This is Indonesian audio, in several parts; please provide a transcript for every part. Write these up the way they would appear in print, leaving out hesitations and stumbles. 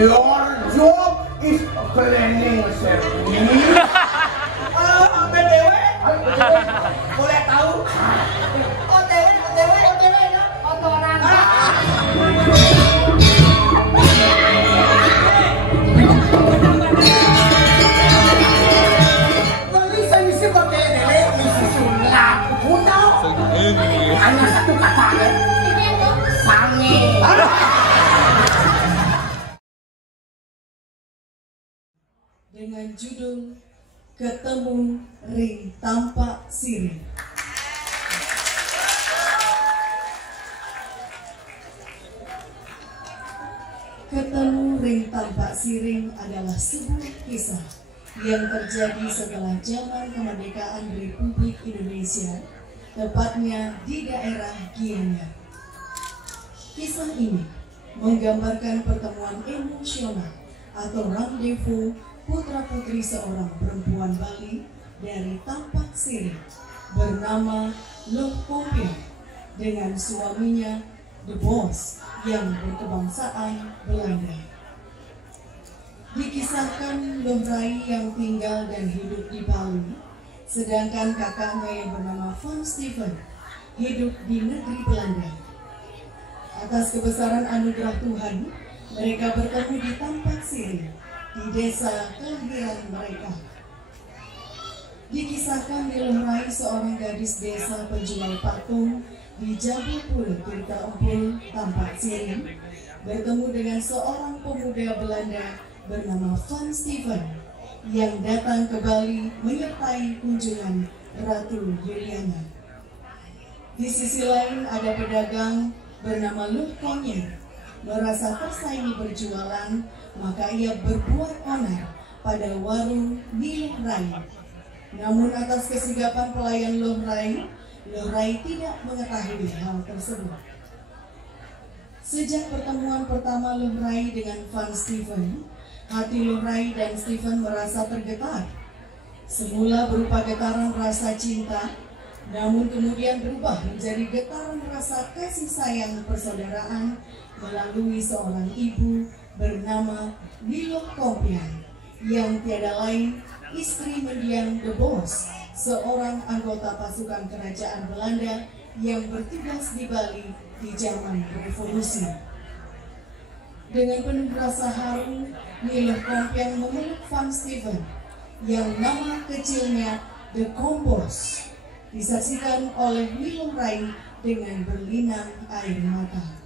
Your job is cleaning service. BTW, boleh tahu? OTW ya? Otoran. Isi pakai lele, isi sulap. Hanya satu kata ya. Sange. Dengan judul Ketemu Ring Tampak Sirih. Ketemu Ring Tampak Siring adalah sebuah kisah yang terjadi setelah zaman kemerdekaan Republik Indonesia, tepatnya di daerah Gianyar. Kisah ini menggambarkan pertemuan emosional atau rendezvous putra-putri seorang perempuan Bali dari Tampak Sirih bernama Loh Kompiang dengan suaminya De Bos yang berkebangsaan Belanda. Dikisahkan Loh Rai yang tinggal dan hidup di Bali, sedangkan kakaknya yang bernama Van Steven hidup di negeri Belanda. Atas kebesaran anugerah Tuhan, mereka bertemu di Tampak Sirih, di desa kelahiran mereka. Dikisahkan Loh Rai seorang gadis desa penjual patung di Jabapura, Tirta Empul, Tampak Sirih, bertemu dengan seorang pemuda Belanda bernama Van Steven yang datang ke Bali menyertai kunjungan Ratu Juliana. Di sisi lain ada pedagang bernama Loh Kompiang. Merasa tersaingi berjualan, maka ia berbuat onar pada warung milik Rai. Namun atas kesigapan pelayan Loh Rai tidak mengetahui hal tersebut. Sejak pertemuan pertama Loh Rai dengan Van Steven, hati Loh Rai dan Steven merasa tergetar. Semula berupa getaran rasa cinta, namun kemudian berubah menjadi getaran rasa kasih sayang persaudaraan melalui seorang ibu bernama Loh Kompiang yang tiada lain istri mendiang De Bos, seorang anggota pasukan kerajaan Belanda yang bertugas di Bali di zaman revolusi. Dengan penuh rasa haru, Loh Kompiang memeluk Van Steven yang nama kecilnya De Kompos, disaksikan oleh Loh Rai dengan berlinang air mata.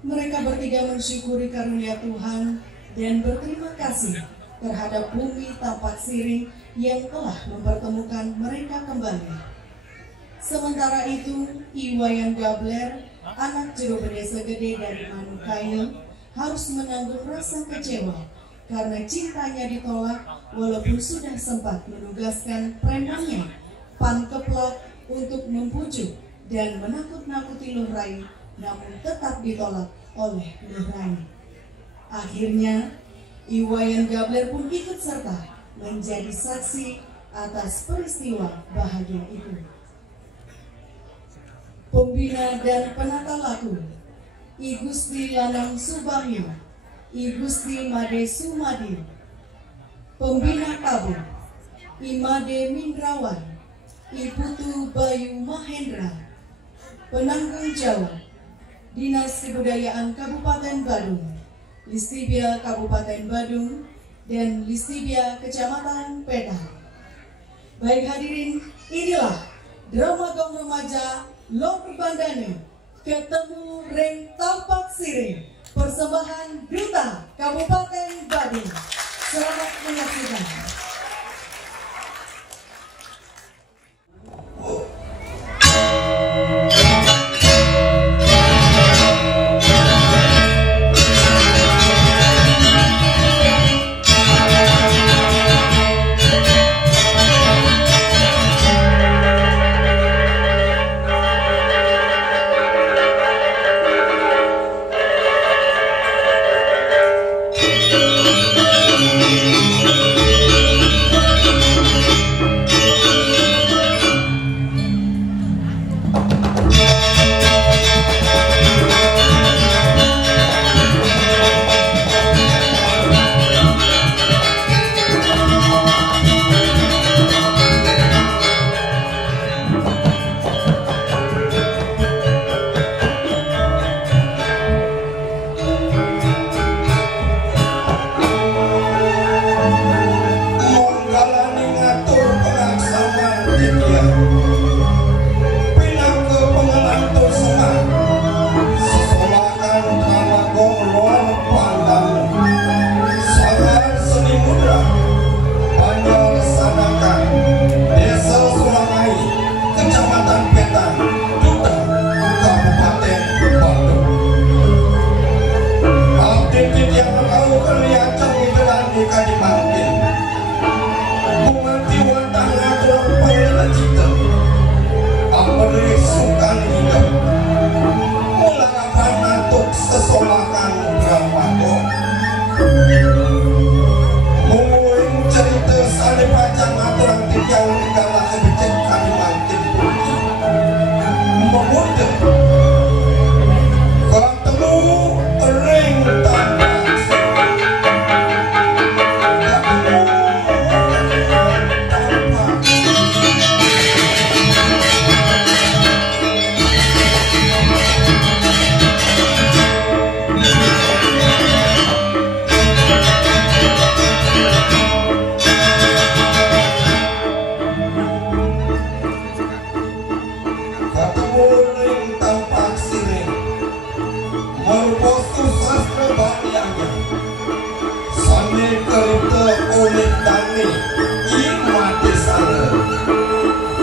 Mereka bertiga mensyukuri karunia Tuhan dan berterima kasih terhadap bumi Tampak Sirih yang telah mempertemukan mereka kembali. Sementara itu, Iwayan Gabler, anak juru bedesa gede dari Manukaya, harus menanggung rasa kecewa karena cintanya ditolak walaupun sudah sempat menugaskan premannya Pan Keplak untuk membujuk dan menakut-nakuti Loh Rai, namun tetap ditolak oleh Loh Rai. Akhirnya, Iwayan Gabler pun ikut serta menjadi saksi atas peristiwa bahagia itu. Pembina dan penata lagu I Gusti Lanang Subahyo, I Gusti Made Sumadi. Pembina tabu I Made Mindrawan, I Putu Bayu Mahendra. Penanggung jawab Dinas Kebudayaan Kabupaten Badung, Listibia Kabupaten Badung, dan Listibia Kecamatan Petang. Baik hadirin, inilah drama gong remaja Loh Bandane, Ketemu Ring Tampak Sirih, persembahan Duta Kabupaten Badung. Selamat menyaksikan. Thank you. Sang Brahmana. Mungkin cerita sane pacang aturang tiang kalah kebecek kami makin putih memuda ketemu ring tanpa oleh tani imati sana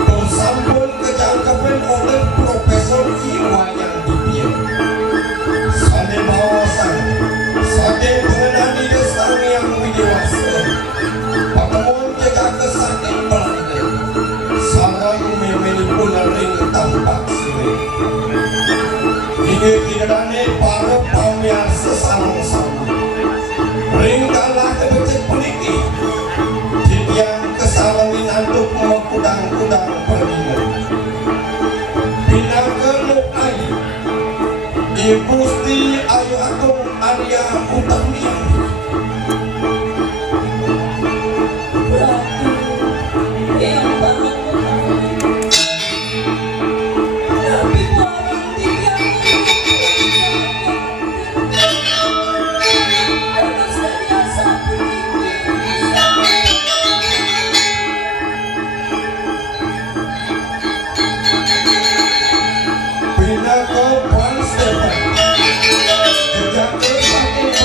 bersampul kejangkapan oleh Profesor Iwayan Dibian sane bawasan sane pengenani desang yang dewasa pakemun jaga kesakit pelanda sarang memenipun ring tampak sini hingga kirane para pamiar sesama-sama ring kalah kebecek puniki yang kesalangin untuk mengkudang-kudang pergian bina kelukai Gusti Ayu Agung Arya Utamian Ratu yang banget tapi orang tiang harus dari sapi bina ke Panstepan jejak kesakit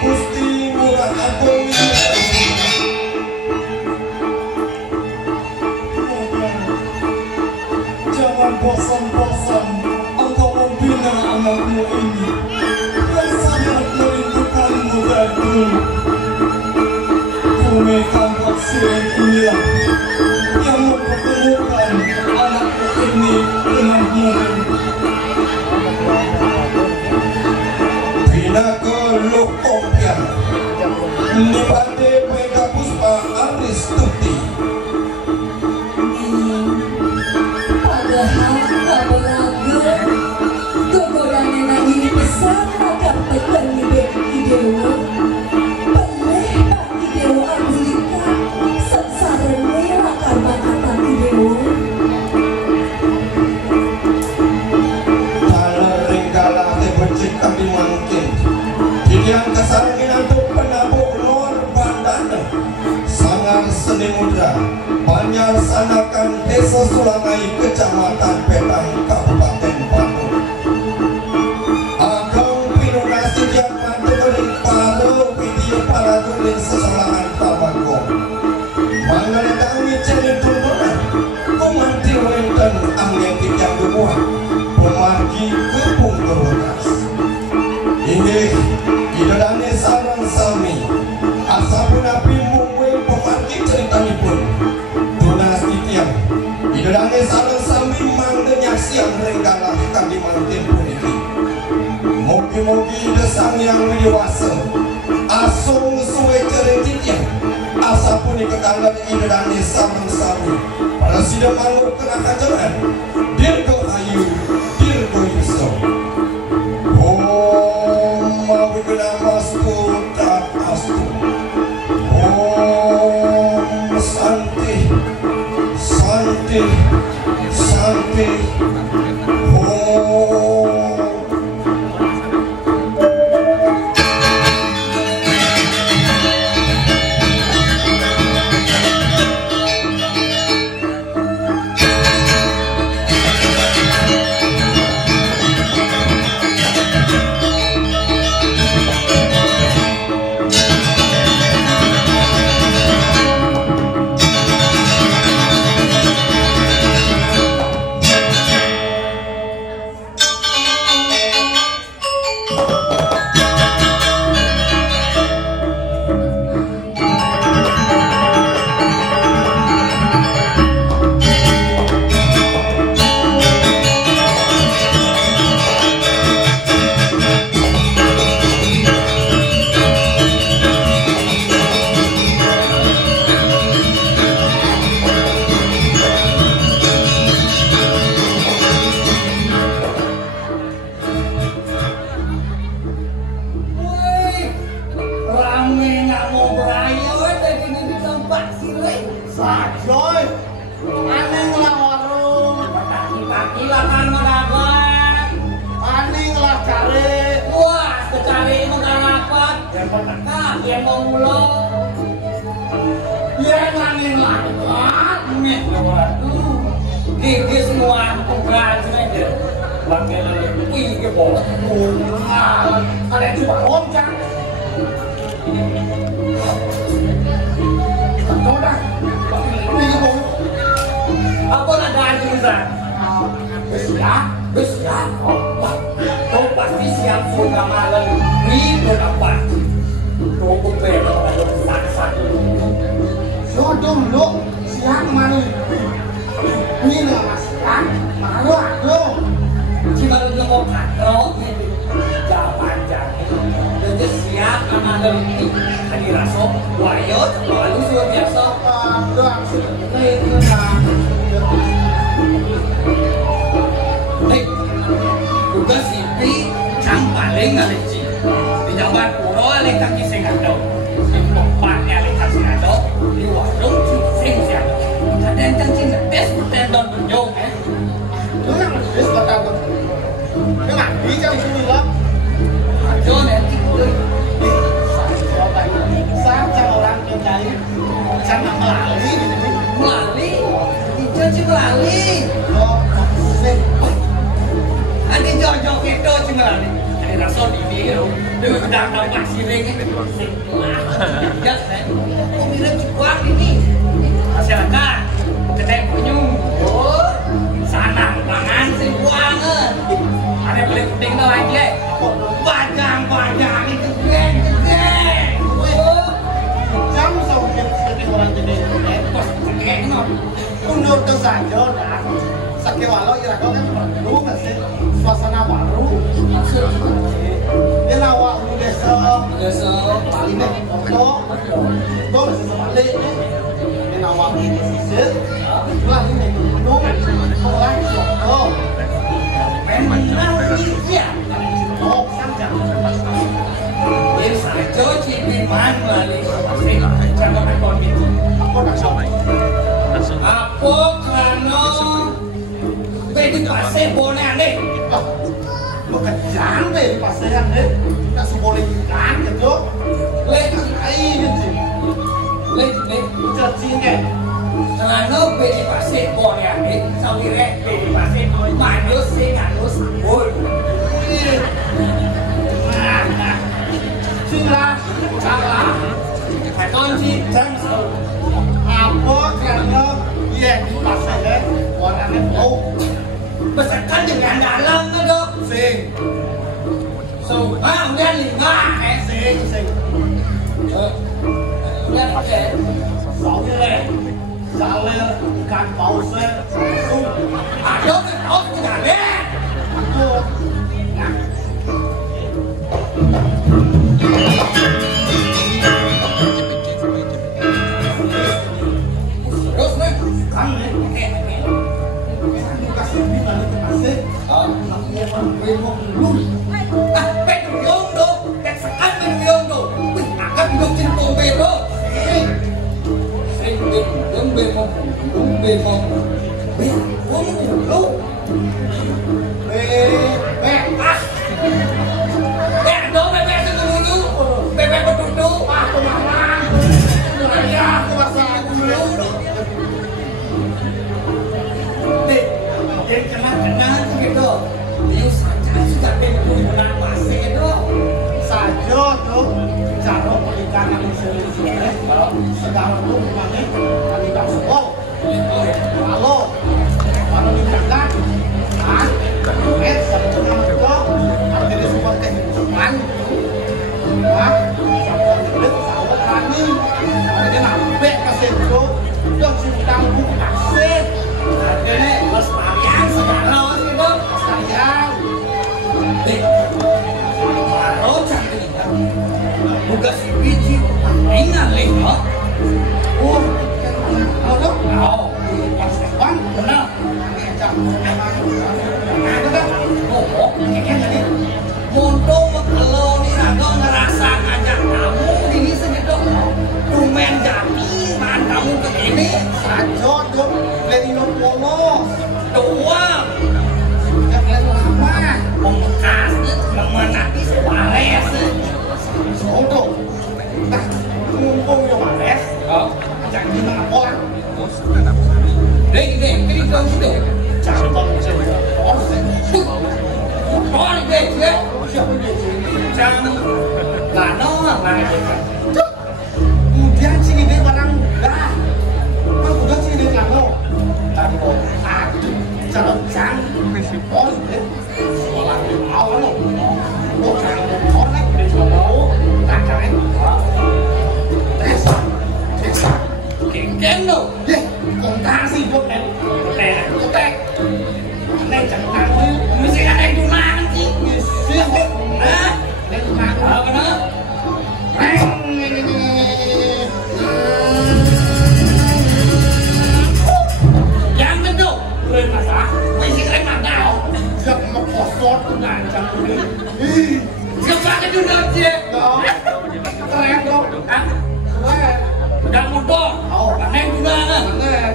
Gusti Murad Agung Jangan bosan-bosan engkau membina anakmu ini yang sangat merindukanmu dari dulu. Bumi Kampak Siring inilah yang mempertemukan anakmu ini dengan murid. bina ke Lokompian Nibande Mega Puspa Anis Tuti padahal kabelaga kegodaannya lagi besar akan tekan idewa peleh pak idewa agulika sengsaranya lakar bakatan idewa dalam ringkalah dibecik kami mungkin yang kesarangin untuk penabuk luar bandana sangar seni mudra Banyar Sanakan Desa Sulangai Kecamatan Petang Kabupaten Batu Ageng Pinunasi Jaman Turing Paru Video para tulis sesolangan Tabagong Mangaladami Cerit Tuntunan Kumanti Wenten Angin Tiang Dubuan Pemargi Kepung Gerutas Ini Idadane Sarang Sami Asapun api mungwe pemargi ceritanipun Dunasti tiang Idadane Sarang Sami Mangdenyak siang renggalah kami mantin puniki Mogi-mogi desang yang dewasa Asung suwe cerita tiang Asapun iketanggal Idadane Sarang Sami Pada sidang mangur kena kajaran Dirgo Ayu Dirgo Yusuf Mawi kenamastu tatastu Om Santi Santi Santi Om yang pertama yang mau mulai yang langit nih waduh gigi semua pengganti aja bangga lagi ke bawah kalian coba loncat coba apa ada jurusan bes ya kau pasti siap sudah malam ini berapa kau beda ada satu jodoh lo siap malam ini nggak masih kan malu aduh cuma lu mau katro jalan jadi siap malam ini hari raso wayot lalu sudah biasa aduh tugas ini yang paling ngaleci di Jawa Puro alih kaki sengado di tempatnya alih kaki sengado di warung sing siapa ada yang cacing tes tendon tunjuk lu yang tes batang lu ngambil cari sini lah ajo nanti saya orang yang cari sama melalui itu melalui oh maksudnya ada jauh-jauh itu cuma ada rasa di dia dengan sedang tahu masih lagi ya kan pemirsa cukup ini masyarakat kedai penyung oh sana pangan si buang ada yang paling penting tuh lagi panjang itu geng oh jam sampai sedih orang jadi bos geng no undur ke saja dah sakit walau ya kau kan perlu nggak sih suasana baru dia nawak desa paling foto tuh sebalik dia nawak sisir lah ini gunung orang foto memang ya oh sangat ini saja cipiman balik jangan akon itu aku nak sampai apa karena bedi pasé boleh aneh bekerjaan deh pasé aneh tak seboleh ikan gitu lagi air gitu lagi cacingnya karena bedi pasé boleh aneh sawire bedi pasé manus singanus bol sila salah konci jam apa karena iya pasé warnanya bau beserkan dengan dalam tu dok sing udah 5 sing udah pakai 6 le saler ikan paus ada kan paus tidak le terus nih kan sekarang tuh gimana kami tak suka kalau dimakan kan satu nama itu artinya semua kehidupan ya sampai hidup sampai tani artinya nampak kasih itu dok simpang buku kasih artinya pelestarian sekarang itu pelestarian baru cantik buka si biji ingat leh oh oh pas depan benar oh kayaknya tadi untung kalau nih Rago ngerasa ngajak kamu ini segitu lumayan jami makan kamu ke sini sajot dong Lelino polos doang yang lama pembekas yang menanti sebares untuk Lano lah kemudian sini dia barang muda udah sini dia lano aduh calon cang oh sekolah di awal lo cang orang di Solo tak keren tes keng lo deh kontak sih buat kotek aneh jangan mesti ada yang tunangan sih nah ada tunangan apa nah yang betul lên masak mesti keren mandau siap mau kosot tunangan jangan ini siap pakai tunangan sih keren dong keren udah motor aneh tunangan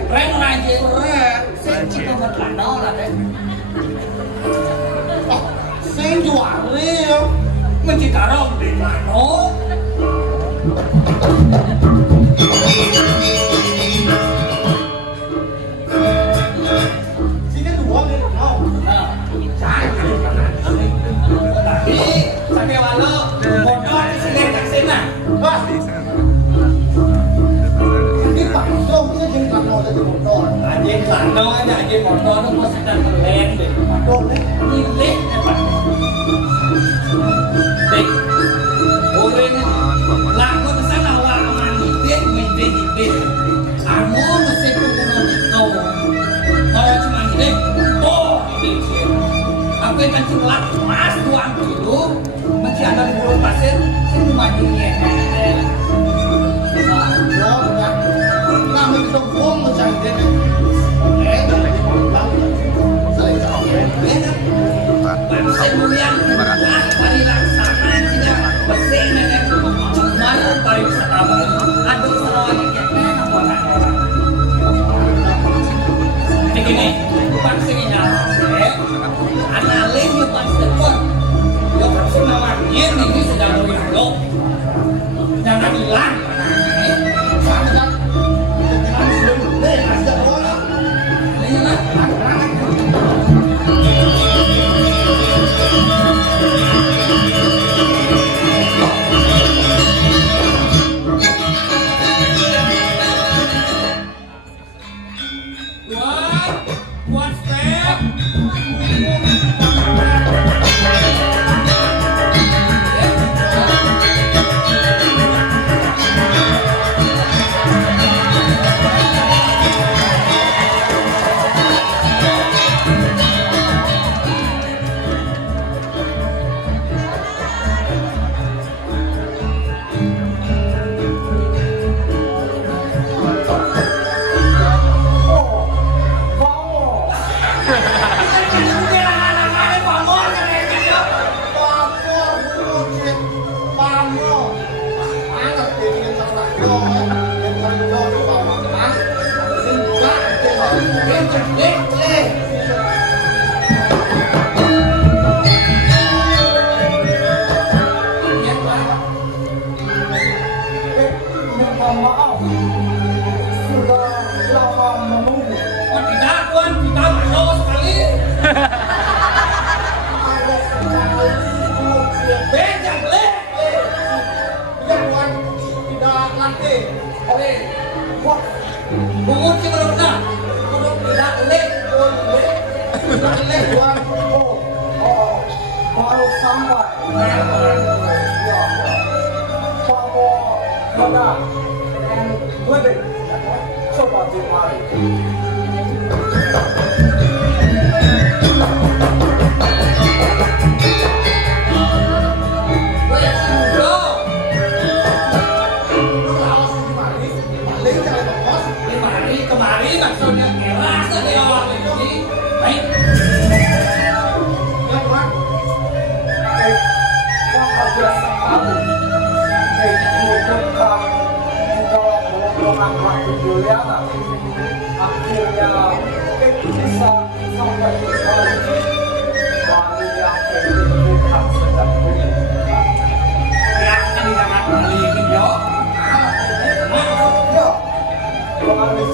keren orang sih keren saya cuma buat landau lah deh saya jual ya mencitarom di mana sini dua nih nah tapi sampai walau motor sini tak sini wah ini pak lo bisa jadi kano dari motor aja kano aja aja motor itu masih dan keren deh motor deh ini pak deh orang lagu pesan awak aman hidup hidup kamu mesti pengen kau kalau cuma hidup oh hidup apa yang kan celak mas 2 kilo masih ada di bulu pasir sini majunya kami bisa buang mencari dia saya mulian hari laksana tidak bersih dengan cuma pariwisata baru aduh selalu yang orang begini vaksinnya analis yang pastikan yang vaksin namanya ini sudah lebih dulu jangan hilang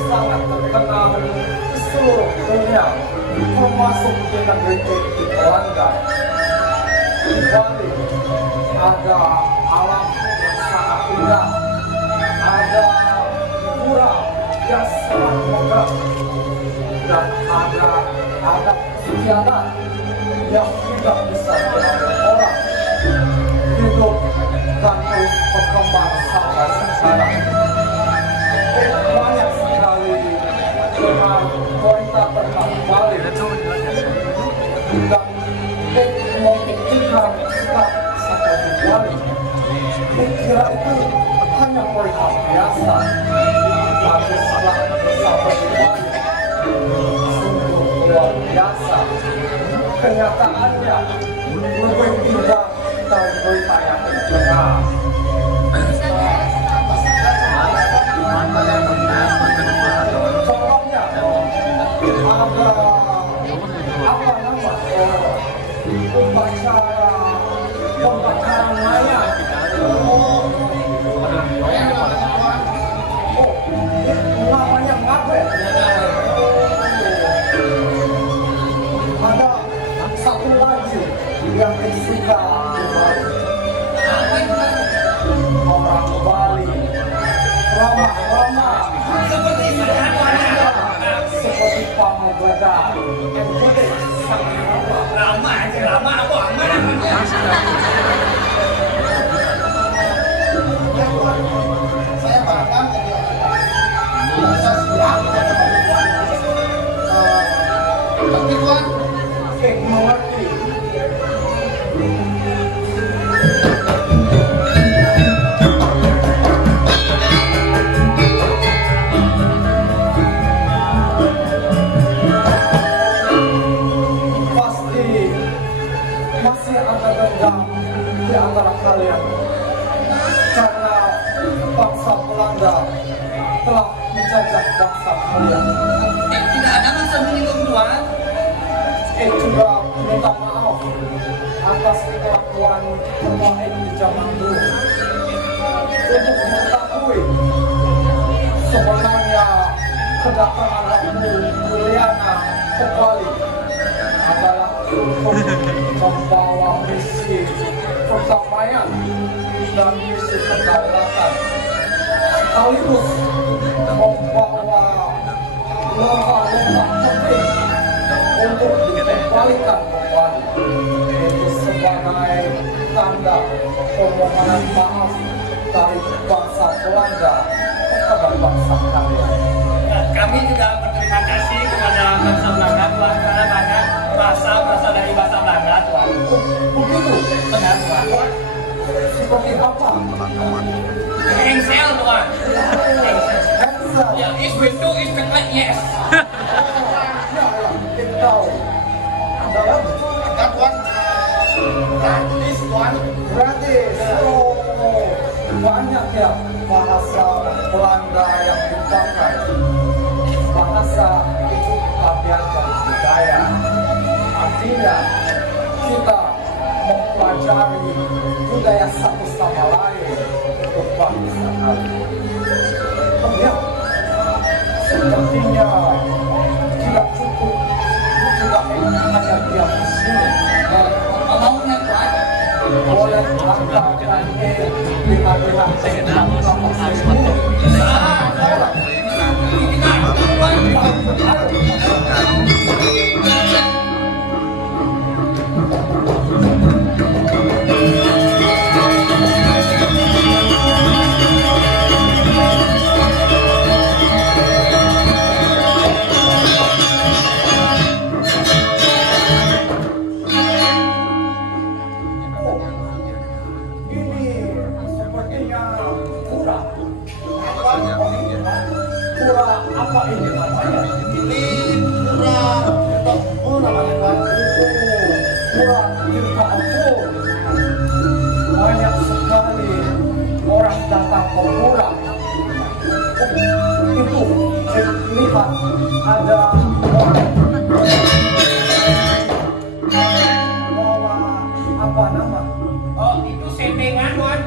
sangat terkenal di seluruh dunia, termasuk dengan retreat di Belanda, di Bali, ada alam yang sangat indah, ada pura yang sangat megah, dan ada adat istiadat yang tidak bisa diambil orang. Hidup dan terus berkembang sampai sekarang. Banyak sekali dengan berita-berita Bali dan memikirkan sikap seperti Bali. Kira itu hanya berita biasa, tapi setelah sampai di Bali sungguh luar biasa. Kenyataannya lebih indah dari berita yang terdengar. Contohnya ada apa nama upacara pembakaran mayat. Namanya ngabe. Ada satu lagi yang disita orang Bali ramah-ramah seperti pamugada yang gede Lama aja, lama apa? saya bangga bisa siap tapi Tuhan mengerti. Masih ada dendam di antara kalian karena bangsa Belanda telah menjajah bangsa kalian. Tidak ada masa minimum Tuhan. Juga minta maaf atas kelakuan terbaik di zaman dulu. Untuk mengetahui sebenarnya kedatangan Ratu Juliana ke Bali adalah untuk membawa misi perdamaian dan misi kedaulatan, sekaligus membawa lomba-lomba penting untuk dikembalikan kembali, itu sebagai tanda permohonan maaf dari bangsa Belanda kepada bangsa kalian. Kami juga berterima kasih kepada bangsa Belanda Tuhan karena banyak bahasa dari bahasa Belanda Tuhan. Begitu, Benar Tuhan. seperti apa? Engsel Tuhan. Hansa, Ya, is window is like yes. kita tahu. Dalam Kan Tuhan. Gratis Tuhan. gratis. Banyak ya bahasa Belanda yang dipakai. Bahasa itu bagian dari budaya. Artinya kita mempelajari budaya satu sama lain untuk bangsa kali. Ya, sepertinya tidak cukup juga hanya diam di sini. Ngomongnya Tuhan. Boleh langkahkan di hadirat apa ini namanya? Ini murah. Oh, namanya Pak. Pura Tirta Ampun. Banyak sekali orang datang ke pura. Itu lihat ada orang bawa apa nama? Oh, itu sendengan Tuhan.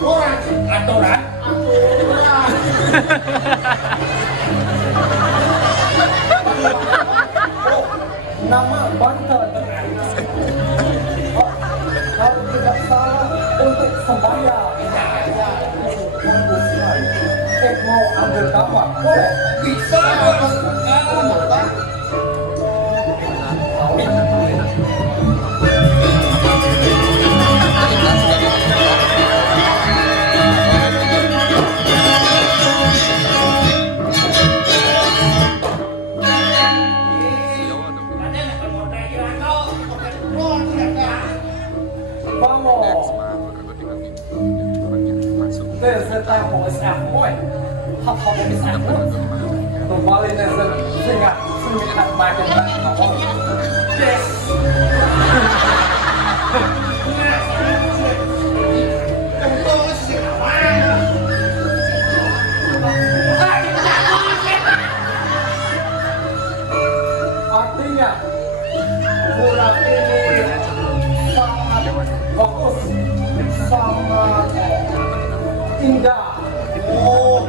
Orang aturan. Nama Banten. Oh, ambil kamar, boleh? Bisa dong. Kembali nezan sehingga seminat makin banyak. Yes. Artinya bulan ini sangat bagus, sangat indah. Oh,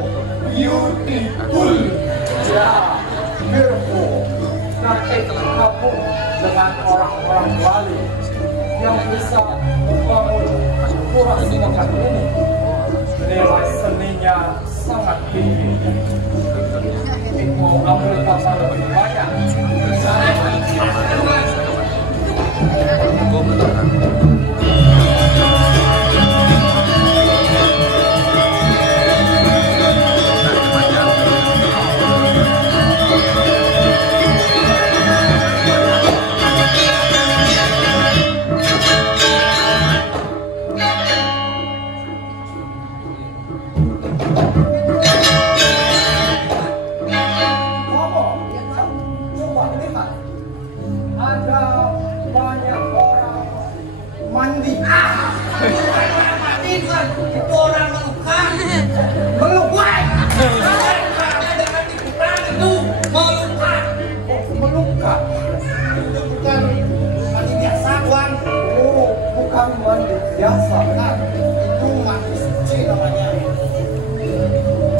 beautiful. Ya, beautiful. Dan itu gabung dengan orang-orang Bali yang bisa membangun pura semangat ini. Nilai seninya sangat tinggi. Mau ambil gambar lebih banyak. Biasa, kan? Itu mandi suci namanya.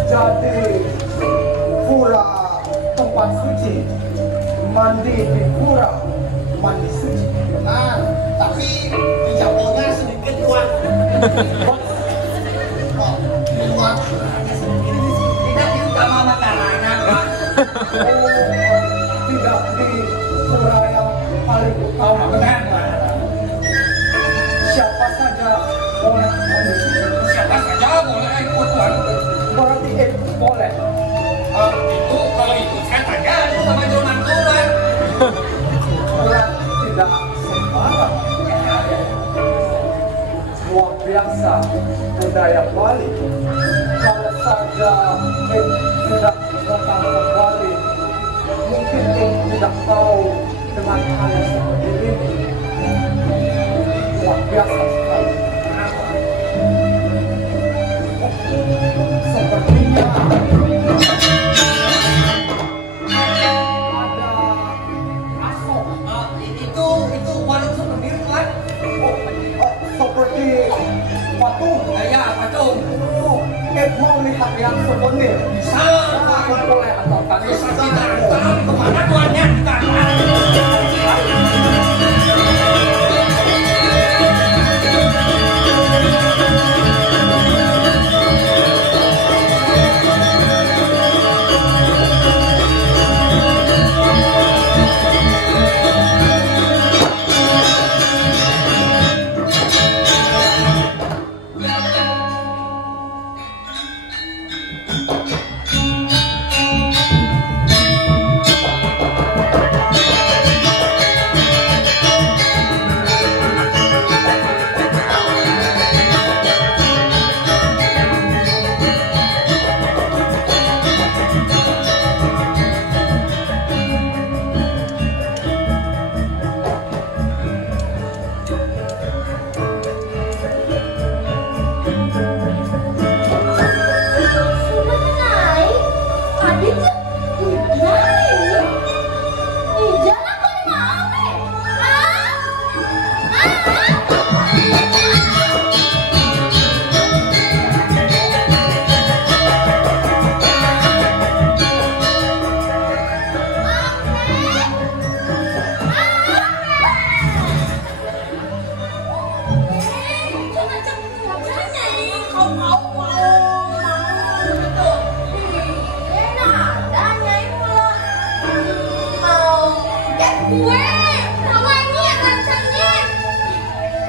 Jadi pura tempat suci, mandi di pura mandi suci. Nah, tapi di Jabonya sedikit kuat. Oh, kuat. Tidak di utama Matarangan, Pak. Tidak di pura yang paling utama. Benar, Pak. Siapa saja boleh mandi suci. Siapa saja boleh ikut, Tuan. Berarti ikut boleh. Itu kalau ikut saya tanya sama Jonan Tuan. Orang tidak sembarang. Luar biasa budaya Bali. Kalau saja tidak datang ke Bali, mungkin tidak tahu dengan hal seperti ini. Luar biasa sekali. Sepertinya ada asok. Itu warung seperti itu, Tuan. Seperti patung. Ya, patung. Mau lihat yang souvenir. Bisa, Pak. Boleh atau tak? Bisa tidak. Kemana tuannya?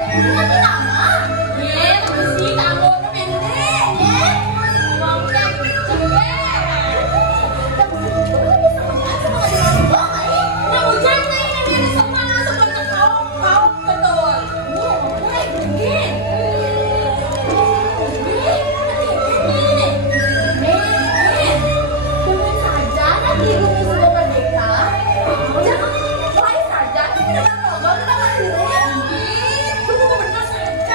Nanti nama. Mesti kamu udah pendek, ya. Mau cantik cepet. Tapi bisa menjelaskan sama di rumah, Yang hujan ini semua seperti kau betul. Mulai begini. Dengan saja nanti rumah sudah merdeka. Jangan mulai saja kita dengan logam kita mandiri. Tunggu benar saja.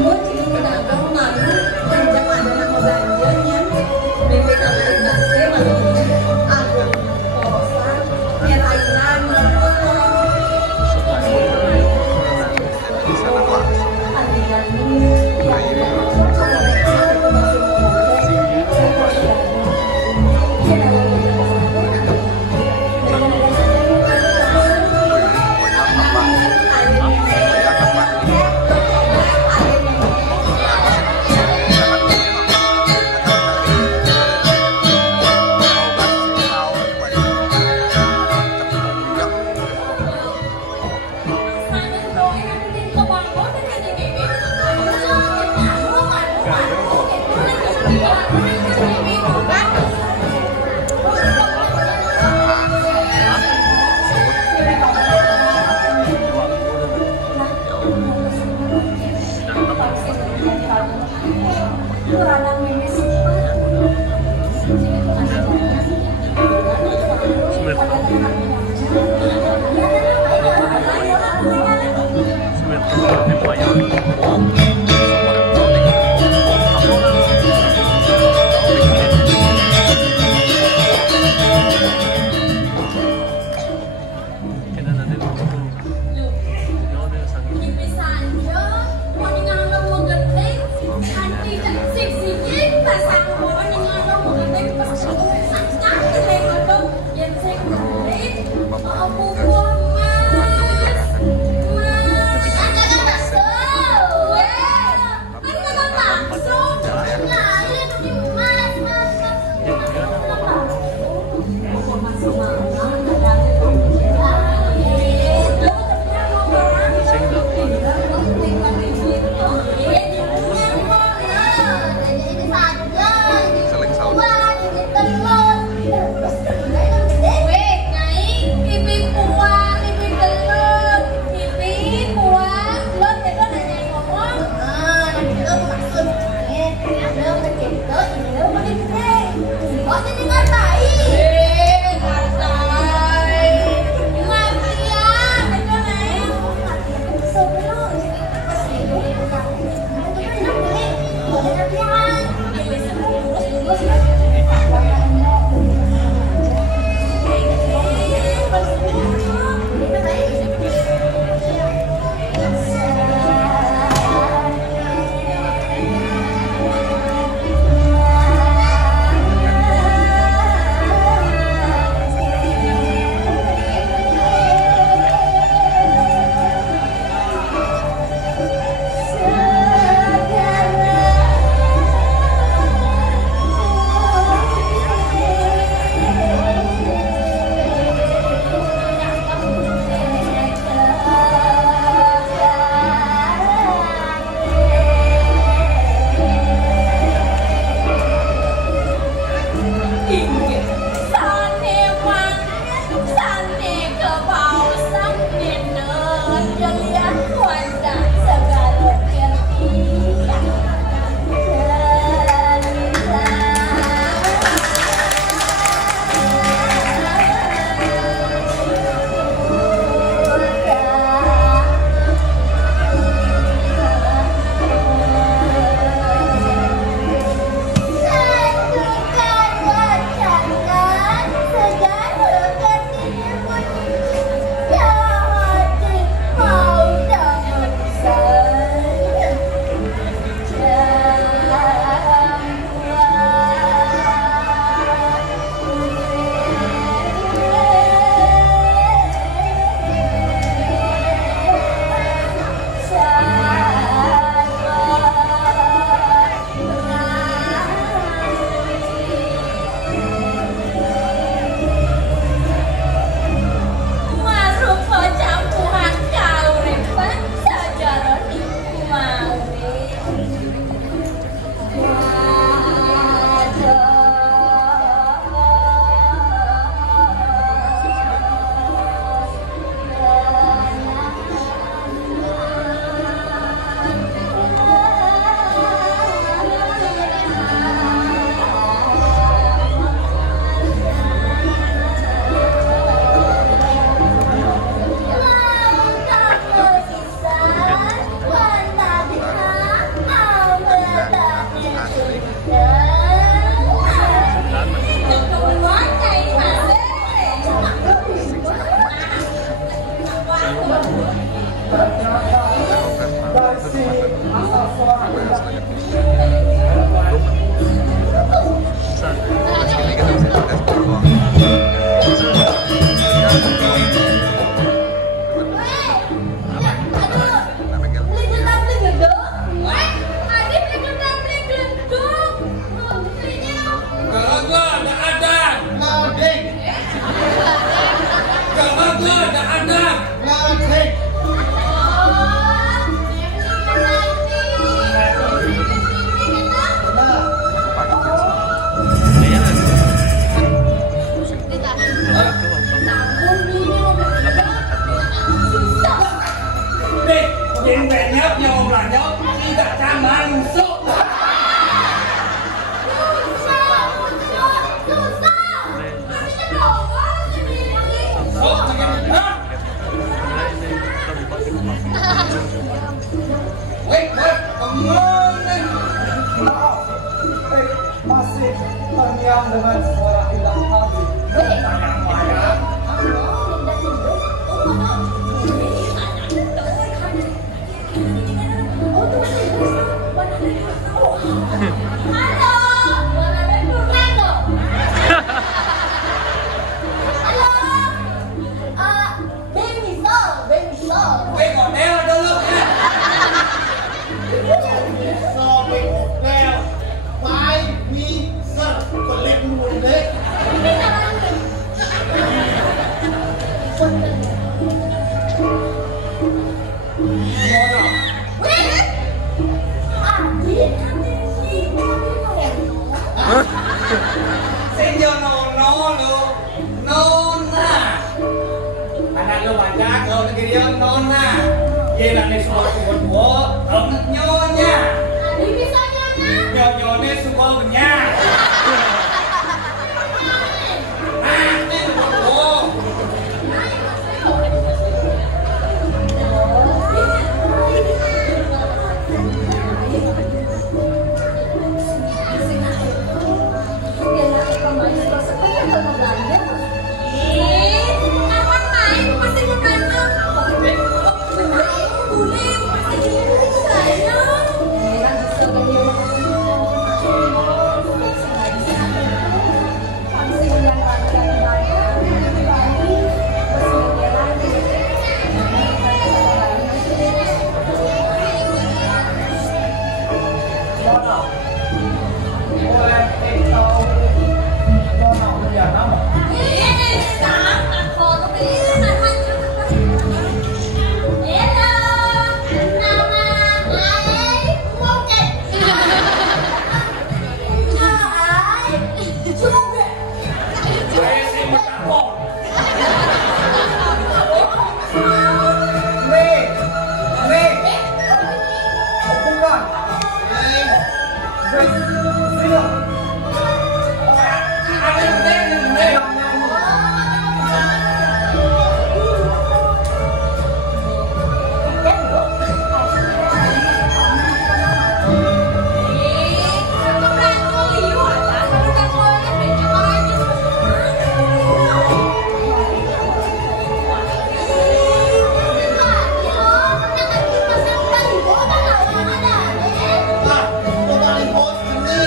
Mau radang meme super. Bisa aja, mau ningali mau gede, anti seksi yang dengan suara indah tadi. Bayang-bayang. Cái ngọn đeo là đâu lúc nha. So big leo. Bài mi sơ. Còn lên luôn đấy. Sẽ vô nó luôn. Non ha. Anak lu baca kalau negeri dia non ha. Dia nak ni semua tu buat. Kalau nak nyonya. Nyonya semua banyak. Ah, ni buat. Nah, kau paling bos ini.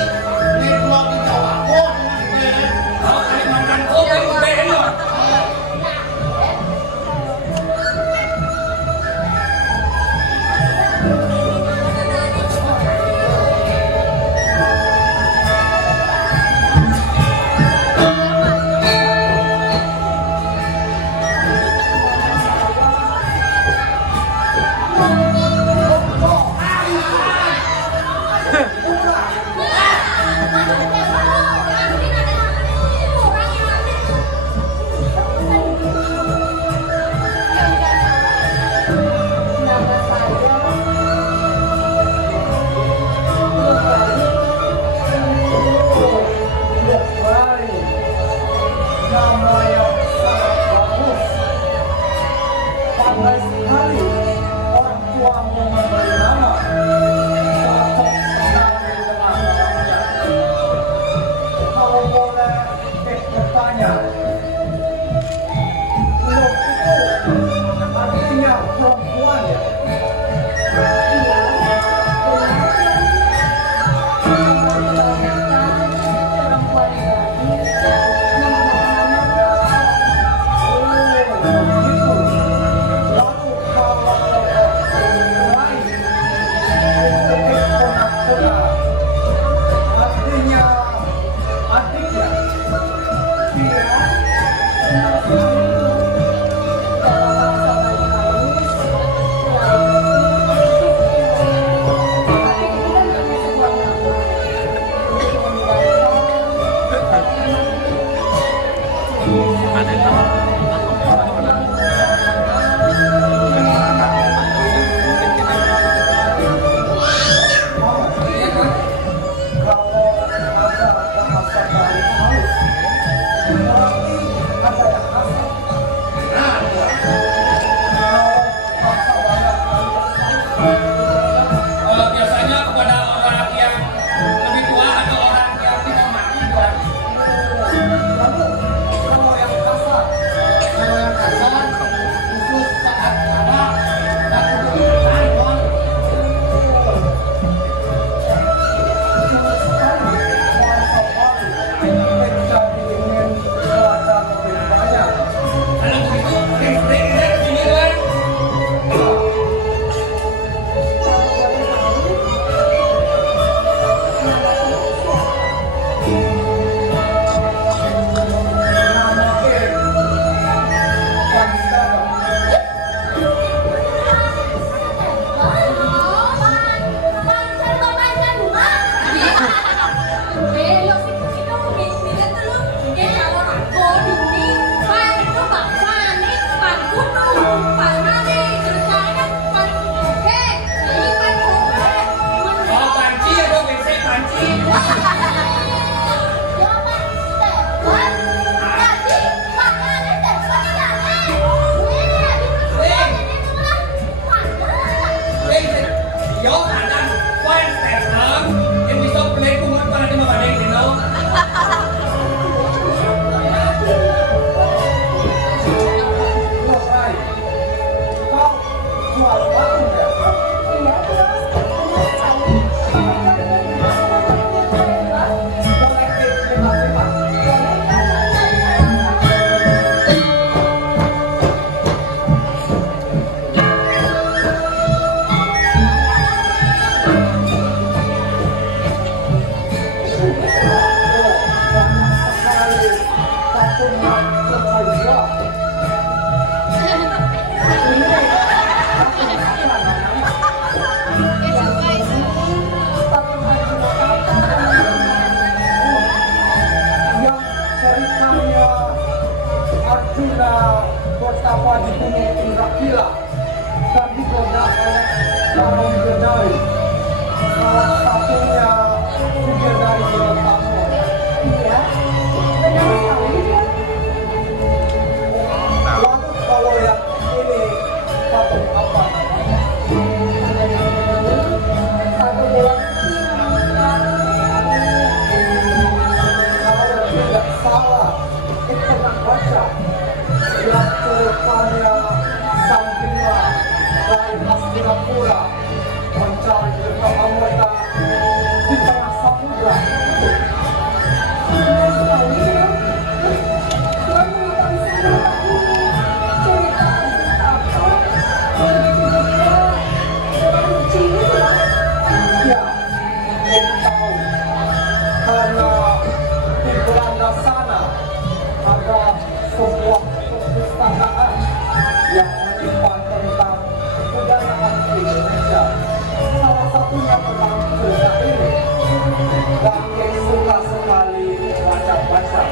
Pertama di Gunung Indrakila dan digoda oleh para bidadari. Salah satunya bidadari Gorontalo. Iya, benar sekali. Lalu kalau yang ini patung apa? Satu bulan Kalau tidak salah, itu pernah baca yang ceritanya sang Bima dari Hastinapura mencari harta anggota di tengah samudra. benar sekali. Tuhan mengapa bisa mengetahui cerita apa? Begitu orang kecil itu. Ya, saya tahu karena di Belanda sana ada sebuah perpustakaan yang menyimpan tentang kebudayaan Indonesia. Salah satunya tentang cerita ini. Dan saya suka sekali baca-baca.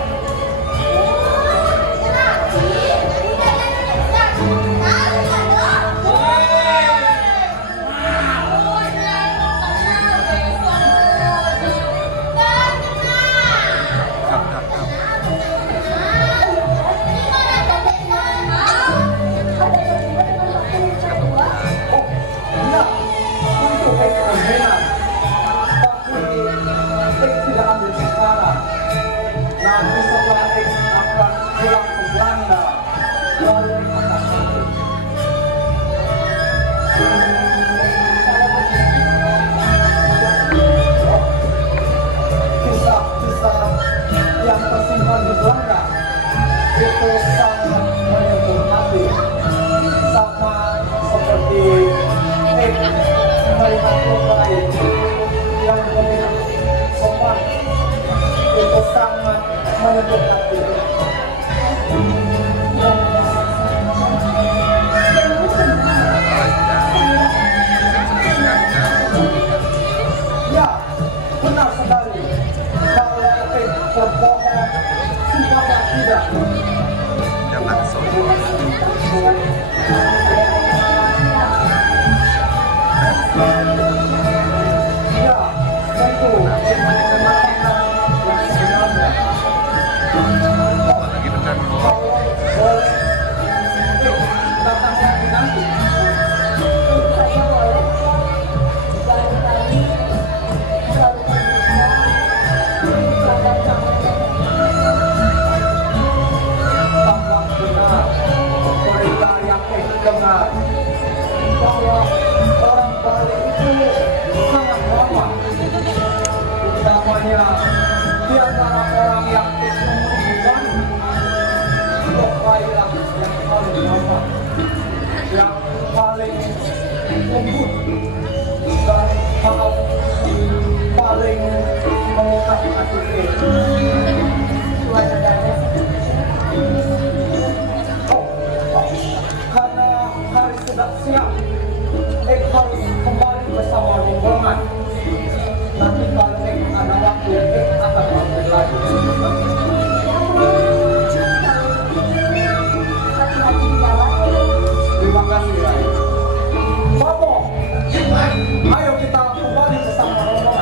Oh, iya, untuk ekonomian. Tapi tidak ambil sekarang. Nanti setelah akan pulang ke Belanda, lalu akan ambil. Kisah-kisah yang tersimpan di Belanda itu sangat menyentuh hati, sama seperti melihat lebay yang begitu sopan, itu sangat menyentuh hati. Ya, benar sekali. Kalau berbohong, supaya tidak. Jangan sombong. Ya, tentu. Lagi benar. Kalau boleh, datang lagi nanti. Saya boleh barangkali selalu terbuka jangan Bahwa benar, mereka yang dengar bahwa orang Bali itu sangat ramah. Namanya di antara orang yang menghubungkan Lokailah yang paling ramah, yang paling lembut dan paling mengutak hati. Oh, karena hari sudah siap, harus kembali bersama rombongan. Nanti kalau ada waktu, akan mampir lagi. hati-hati di jalan. Terima kasih, Rai. Bobo, ayo kita kembali bersama rombongan.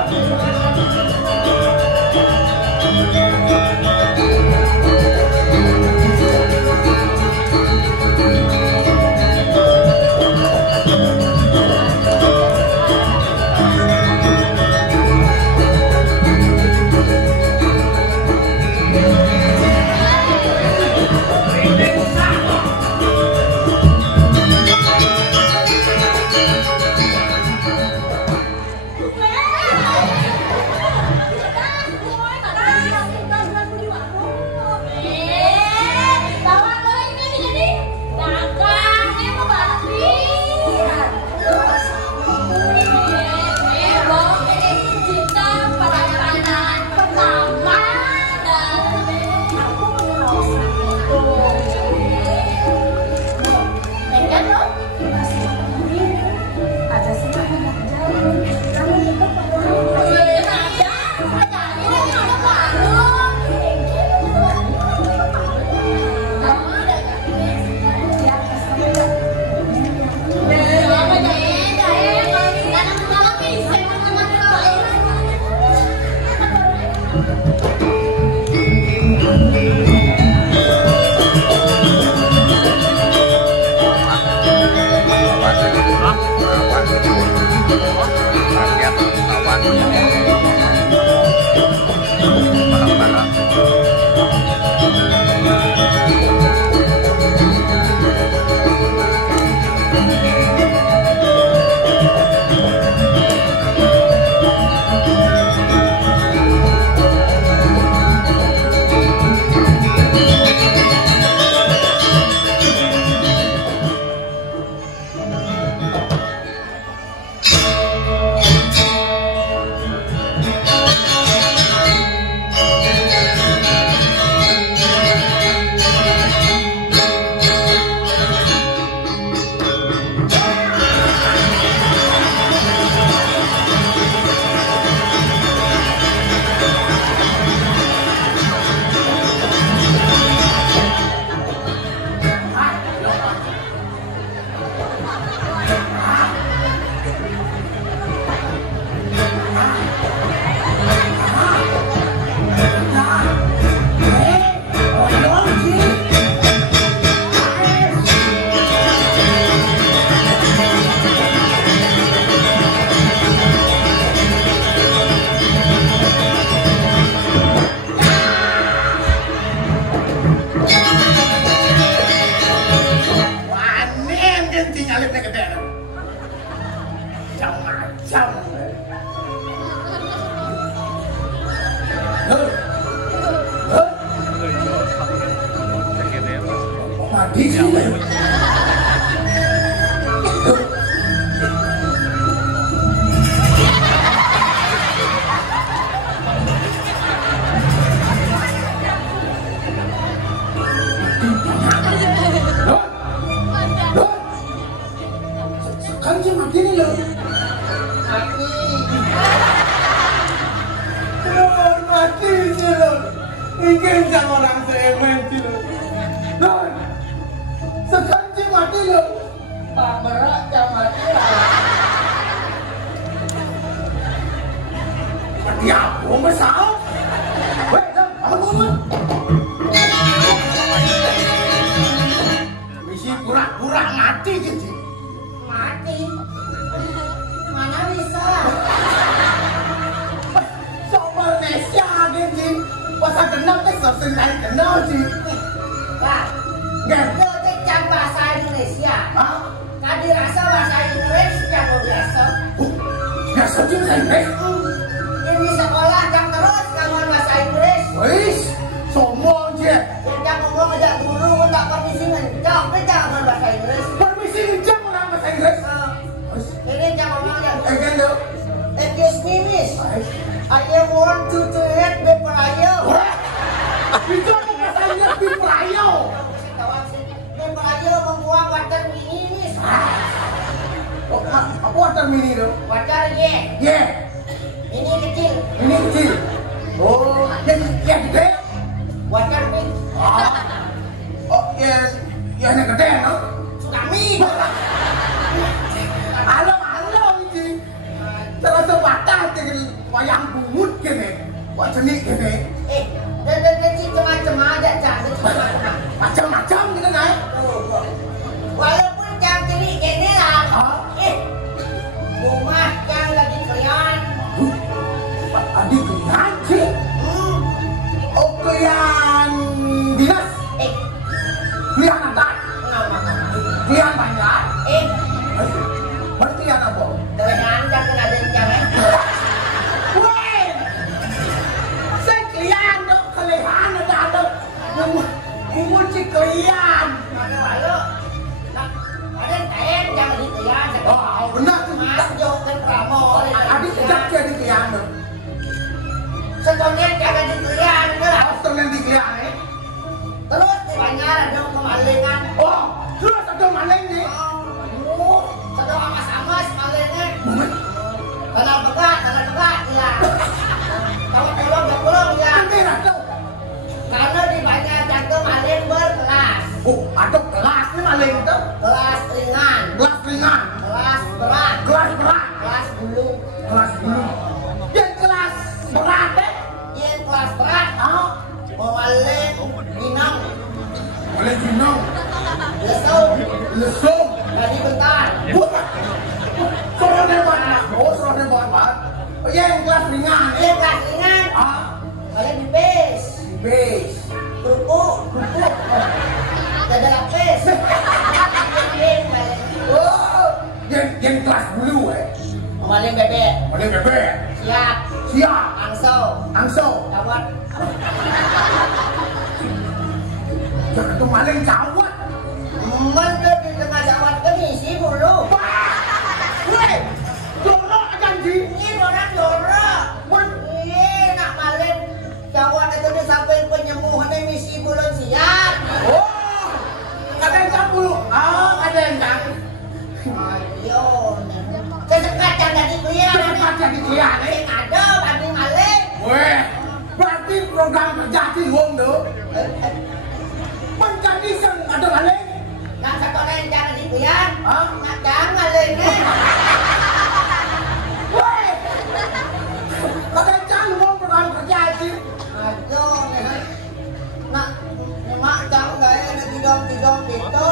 itu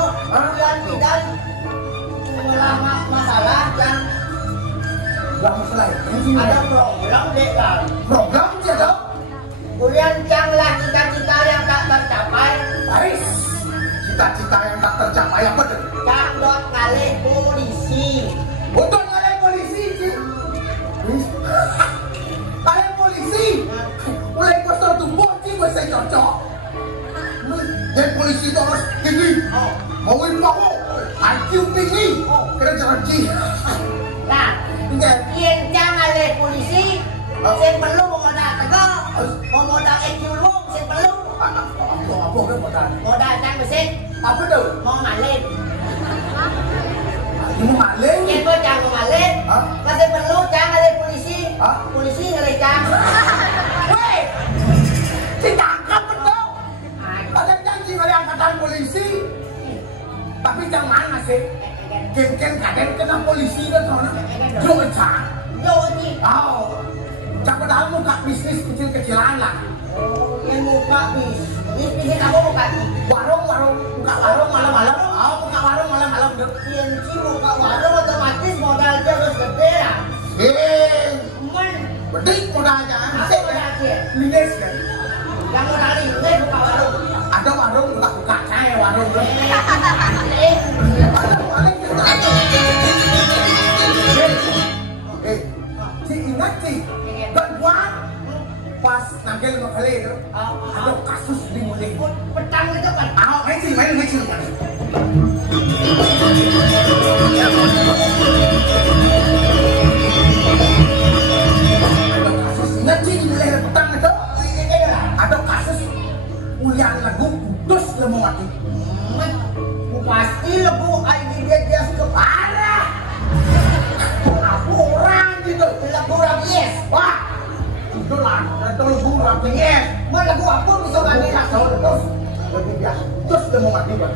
yang tidak melama masalah yang Gak masalah. ada program deh kan. Program sih ada. Kemudian janganlah cita-cita yang tak tercapai. Baik. Cita-cita yang tak tercapai apa tuh? Cak dot kali polisi. Betul kalian polisi sih. Kalian polisi. Mulai kosong tuh bocil gue saya cocok. Dan polisi itu harus tinggi. Mau ilmu, IQ tinggi. Kerja lagi. Nah, yang jangan kali polisi. Saya perlu modal tegak, modal IQ lu, saya perlu. Apa udah modal? Modal dan mesin, Apa tuh? mau ngalin. Ini maling. Yang gue jangan ngalin, masih perlu jangan kali polisi. Hah? Polisi ngalin jangan. Weh, ditangkap betul. Kalian janji kalian angkatan polisi. Tapi jangan mana sih? Ken kadang kena polisi kan soalnya. Jangan cak. Jauh Oh, cak padahal muka bisnis kecil-kecilan lah. yang muka bisnis apa muka Warung buka warung malam-malam. Oh, buka warung malam-malam. yang muka warung otomatis modalnya harus gede lah. Men, bedik modalnya. Apa modalnya? Linis kan. Yang modal ini buka warung. Ada warung buka saya warung. Si ingat sih, buat pas nagel sama kali itu ada kasus di mudik. Petang itu kan. Main sih. Ada kasus ingat sih di mulai petang itu. Ada kasus ulian lagu putus lemu mati. Pasti lebu dia suka parah. Aku orang gitu. Lebu rabies. Wah, itu lah, itu lebu rabies. Mau lebu apa bisa ngambil Tahu terus lebih biasa. Terus lemu mati kan.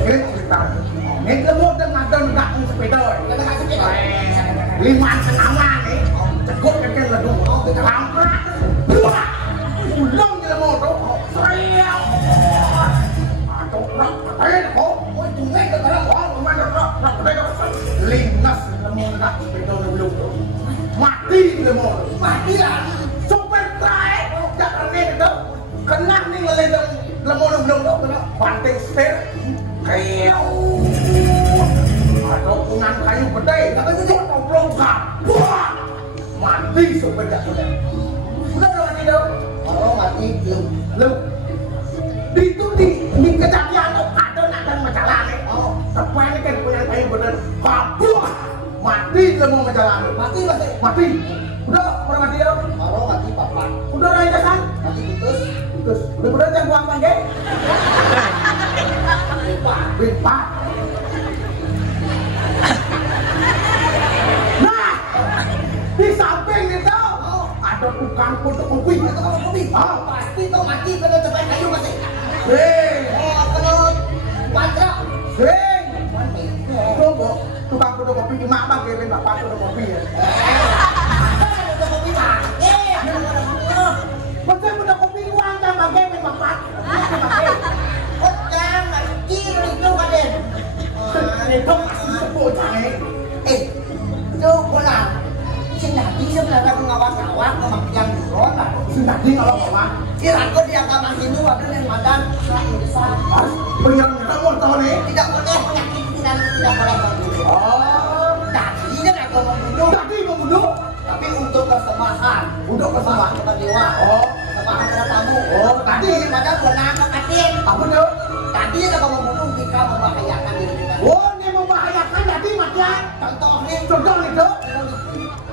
Cerita. Ini lemu dengan nggak sepeda. Kita kasih kita. 5 kenalan nih. Cekut kan lagu. Kampret. Dua. Ulung di lemu tuh. Serial. Atau rak katain kok. Oh, tunai ke dalam orang mana rak katain. Lintas lemu nggak sepeda dulu. Mati lemu. Mati lah. Super try. Jangan nih itu. Kena nih ngelendang lemu belum tuh. Banting setir. Kayak ada pungan kayu gede, tapi itu toplong wah, mati sepeda udah. Udah mati dong. Kalau mati Lu itu di kejadian tuh ada majalah nih. Oh, tepan ini kan pungan kayu gede, kabuh, mati semua majalah. Mati. Udah orang mati dong. kalau mati papa. Udah orang kan? Mati Terus udah jangan buang panggil. Pipa. Nah, di samping itu ada tukang fotokopi. Pasti tuh mati kalau tepan kayu mati. Kalau patra. Tunggu, tukang fotokopi di mana kirim bapak fotokopi ya? Betul fotokopi uang kan bagai bapak. Itu masih sebut itu pulang. Si Nadi sebenarnya pengawas-awas kematian buron lah. si Nadi kalau kawan. Kira-kira dia kamar itu ada yang madan besar. Banyak kamu tahu nih. Tidak boleh penyakit tidak boleh membunuh. Oh, Tadi dia akan membunuh. Nadi membunuh. Tapi untuk persembahan. Untuk Persembahan kepada dewa. Oh, Persembahan kepada tamu. Oh, tadi. Pada benar kekatin. apa tuh? Tadi dia akan membunuh jika membahayakan diri kita. Oh, ini membahayakan Nadi matian. Contoh nih. Itu.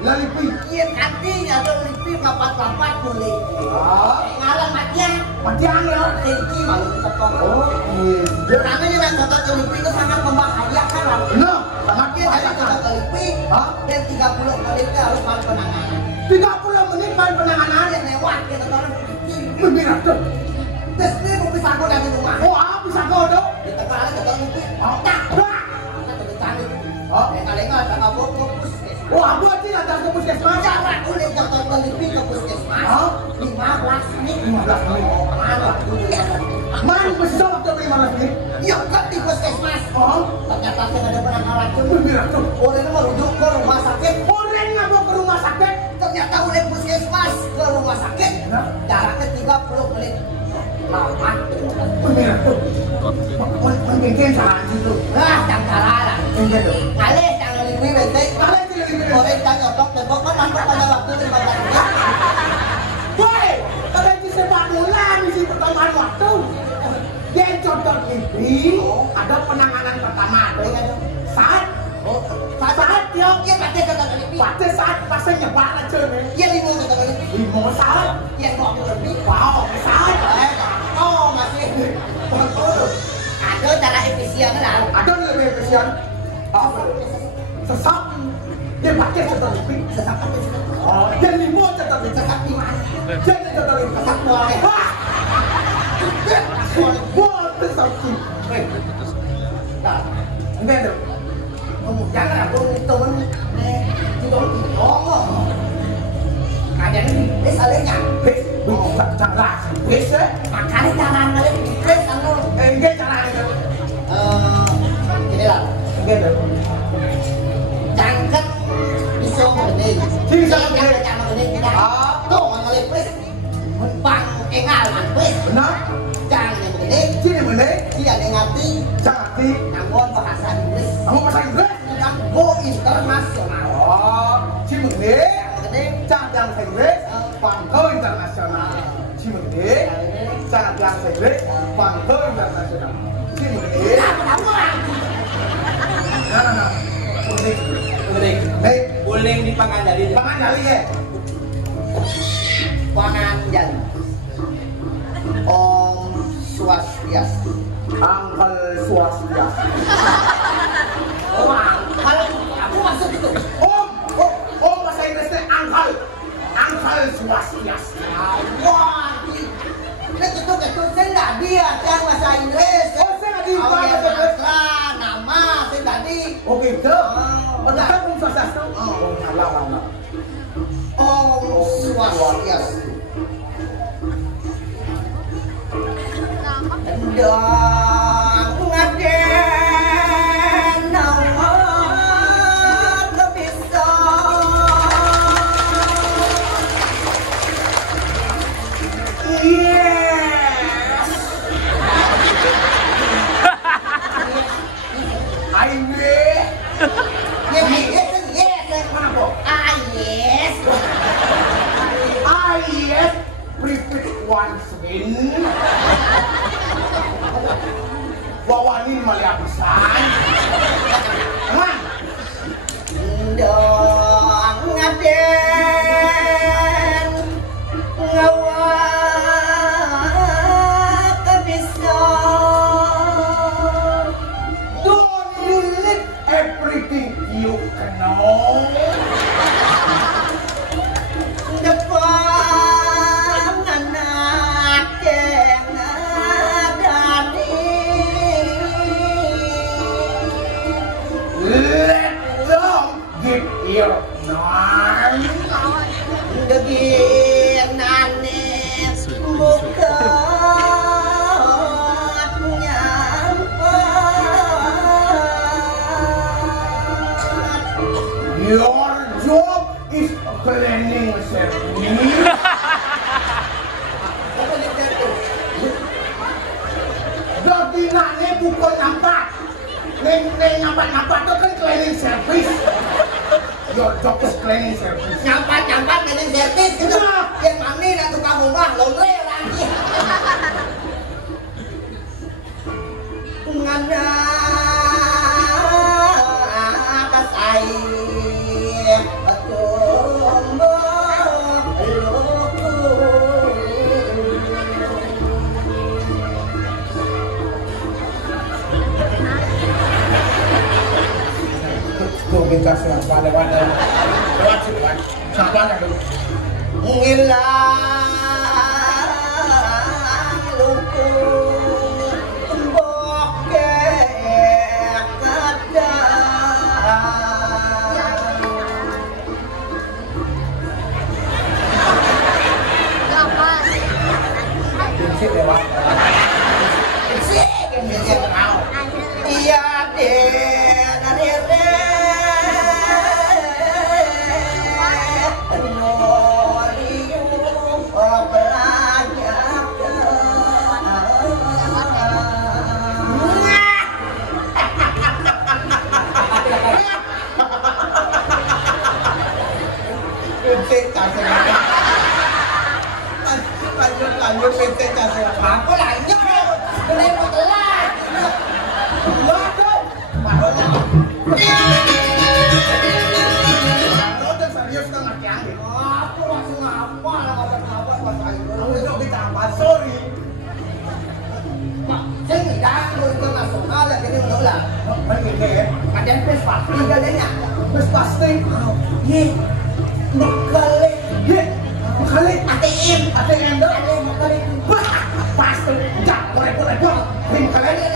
Lalipi. Iya kantin atau lipi lapat-lapat boleh. Ah, Ngalah matian. matian ya. Tinggi malu tetap. Oh, iya. Karena juga contoh lipi itu sangat membahayakan. Nah, sama Dia dari contoh lipi Hah? dan 30 menit harus malam penanganan. 30 menit baru penanganan. Yang lewat kita orang Membirak tuh. terus dia mau bisa aku dari rumah. Oh, bisa kau tuh. Di tengah ada contoh lipi. Oh, tak. Kita tercari. Oh, Yang kali nggak ada ngabuk fokus. oh, apa sih ada ke puskesmas? Jangan kulit contoh teliti ke puskesmas. Hah? 15 menit. 15 menit. Man besok tuh 15 menit. Iya kan di puskesmas. Oh, Ternyata saya ada penanganan racun. bener tuh. Orang merujuk ke rumah sakit. Orang nggak mau ke rumah sakit. Ternyata oleh puskesmas ke rumah sakit. Jaraknya 30 menit. Lama. Bener tuh. Mungkin salah situ. Nah, jangan salah lah. Enggak tuh. Kali jangan lebih bentek. Kalian tidak lebih bener. Orang jangan nyotok tembok kan tanpa pada waktu 15 menit. Woi, kalian di sepak bola misi pertambahan waktu. Yang contoh ini ada penanganan pertama. Saat saat Iya, pasti kata kali. pada saat pasang nyebar aja nih. Iya 5 kata kali. 5 saat. Iya 20 lebih. Wow, saat. Oh, masih. Ada cara efisien lah. Ada lebih efisien. Sesat. Dia pakai contoh lebih. Sesat apa sih? Oh, yang 5 contoh lebih. Sesat di mana? Jangan contoh lebih. Sesat boleh. Wah, sesat sih. Nah, Enggak tuh. kemudian aku temen di ngomong. Kadang ini salahnya. Bis, jangan bis ya. Makanya jangan ngeliat bis anu. Enggak jangan itu. Gini lah. Enggak tuh. Jangket bisa gede. Bisa gede. Jangan gede. Tuh ngeliat bis. Bang engal man bis. Benar. Jangan gede. Sini mana? Dia ada ngerti. Jangan di. Namun bahasa Inggris. Kamu bahasa Inggris? Yang go internasional. Oh, Cimende. Gede. Jangan Inggris. Pangko internasional. Cimende. Jangan Inggris. Pangko internasional. Cimende. Nah. Uling. Hei, Uling di Pangandaran. Pangandaran ya. Pangandaran. Om Swastiastu. Angkel Swastiastu. Oh, kalau aku masuk itu. Om bahasa Inggrisnya angkel Swastiastu. Wah, itu saya nggak dia kan bahasa Inggris. Oh, saya nggak di bahasa Inggris. Nama saya tadi. Oh gitu. Benar Om Swastiastu. Oh, salah. Om Swastiastu. Dong ngaden nawar kebisa. Yes. Aime. Yes. Mana kok? Yes. Yes. Repeat once again. Wawanin maliapisan. Man. Dong ngaden nawar kebisa. Don't you let everything you know. Depan anak yang ada di. Let them give your nine. Deginane buka nyampe. Your job is cleaning service. Jadi nane bukan nampak. Neng nampak itu kan cleaning service. Your job is cleaning service. Nyampat dengan servis gitu. Yang mami dan tukang rumah laundry lagi. Ngana atas air betumbuh Tuh kita siapa lewat siapa ada ngilang luku bokeh kada. lanjut lente saya. Apa lanjut? Boleh mau telat. Waduh. Kalau serius kan laki angin. Apa langsung apa lah apa bahasa Inggris. Kamu itu ditambah sorry. Saya tidak lu internasional lah kini udah lah. Begini ya. Kadang pes pasti galanya. Terus pasti. Ye. Makale. Ye. Makale. ATM. ATM dah. Makale. Wah. Pasti. Jak. Boleh. Ring kalian.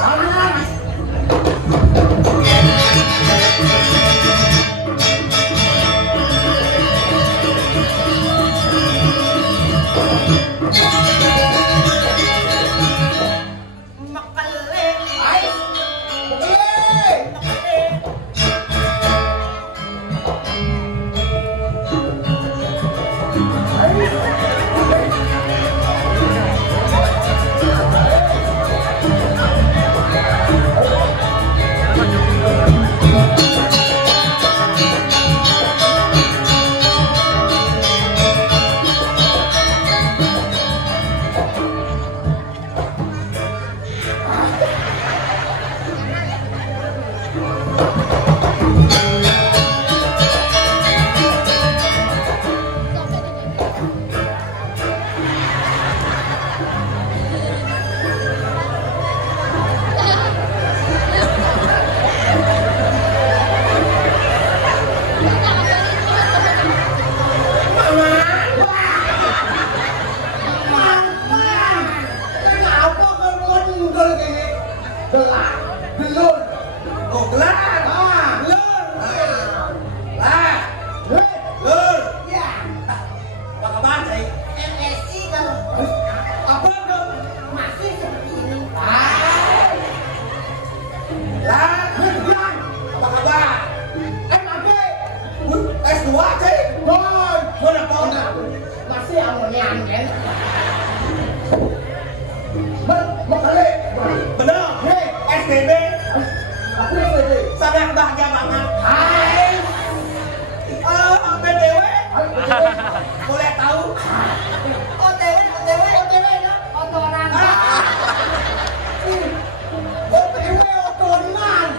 Boleh tahu? OTW no? Otoran. OTW otoran.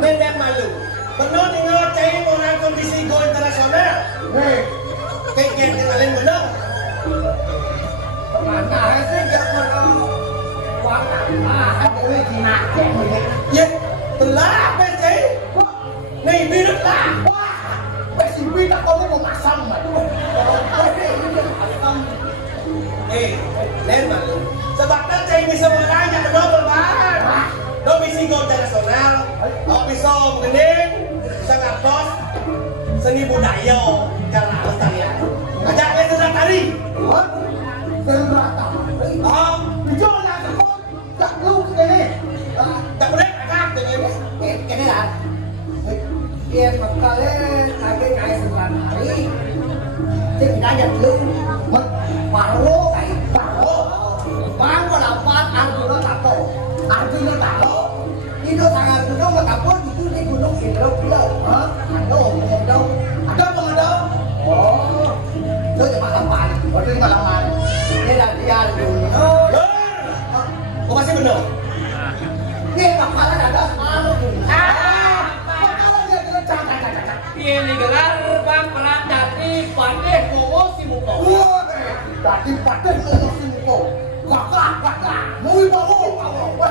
Mendang malu. Benar tinggal cari orang kondisi go internasional. Kayak kenalin benar. Mana sih gak pernah uang OTW Cina ya, telah apa sih? Nih minum lah. PCB tak kau mau masam mah. Len malu. Sebabnya saya bisa menanya benar berbahan. Domisi go internasional. Kalau bisa mending sangat bos seni budaya cara Australia. Ajak saya sedang tari. Berata. Oh, Bijol nak kau tak lu sekali. tak boleh agak dengan Kene lah. Dia kalian lagi kayak 9 hari. Dia tidak ada belum. Baru kayak baru. Bang ko dapat Arjuna tapo. Artinya tahu. Itu sangat gunung tapo itu di gunung Sindro Pulau. Ada. Oh, Itu di Malaman. di Malaman. Dia dia gunung. kau masih benar? Dia bakalan ada selalu. Bakalan dia cak. Ini gelar bang pelatati pandai kowo si muko. Wah, tadi paten ngomong kau. Kakak. Mau bawa.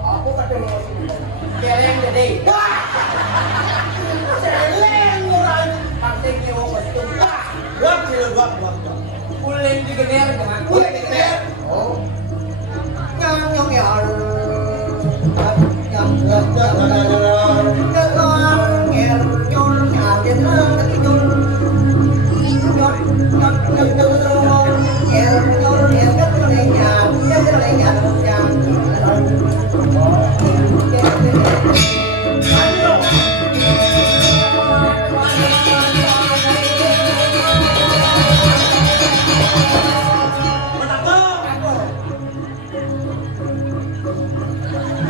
Aku kata ngomong. Dia yang gede. Seleng orang. Pasti nyewa kostum. Buat. Uling digeder dengan Boleh dikejar. Oh. yang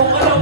Pokoknya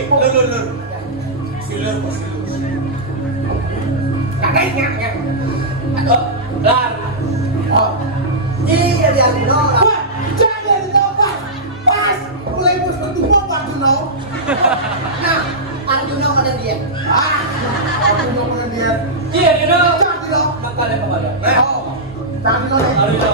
lur. Silur. Kakek. Aduh, Lar. Oh. Iya dia no. Wah, jangan ditopang. Pas, mulai mus bertumpuk Arjuna. Nah, Arjuna mana dia? Arjuna mana dia? Iya, Dino. Jangan dong. Makanya kepada. Oh, jangan dong. Arjuna.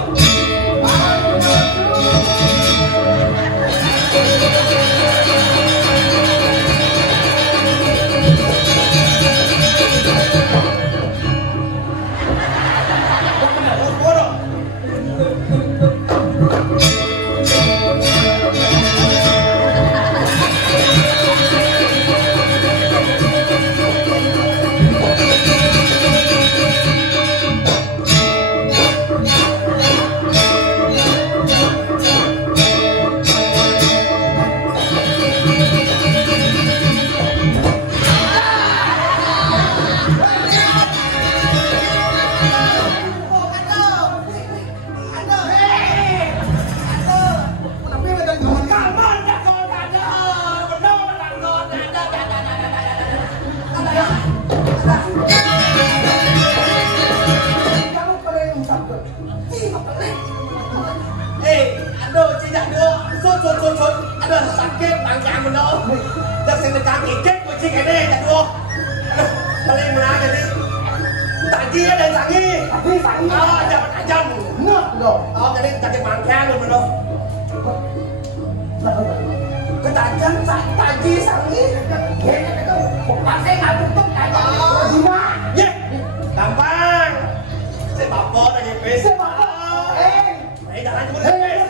Ada sakit tangkang benar. Dah saya kaki kek kucing ada tak dua. Paling mana jadi? Tadi ada tadi. Ah, jangan ajam. Ngak dong. Oh, jadi tadi mangkang benar. Ketajam tadi sangi. Pasti nggak tutup kayak Arjuna. Ye, gampang. Saya bapak lagi pes. Jangan cuma pes.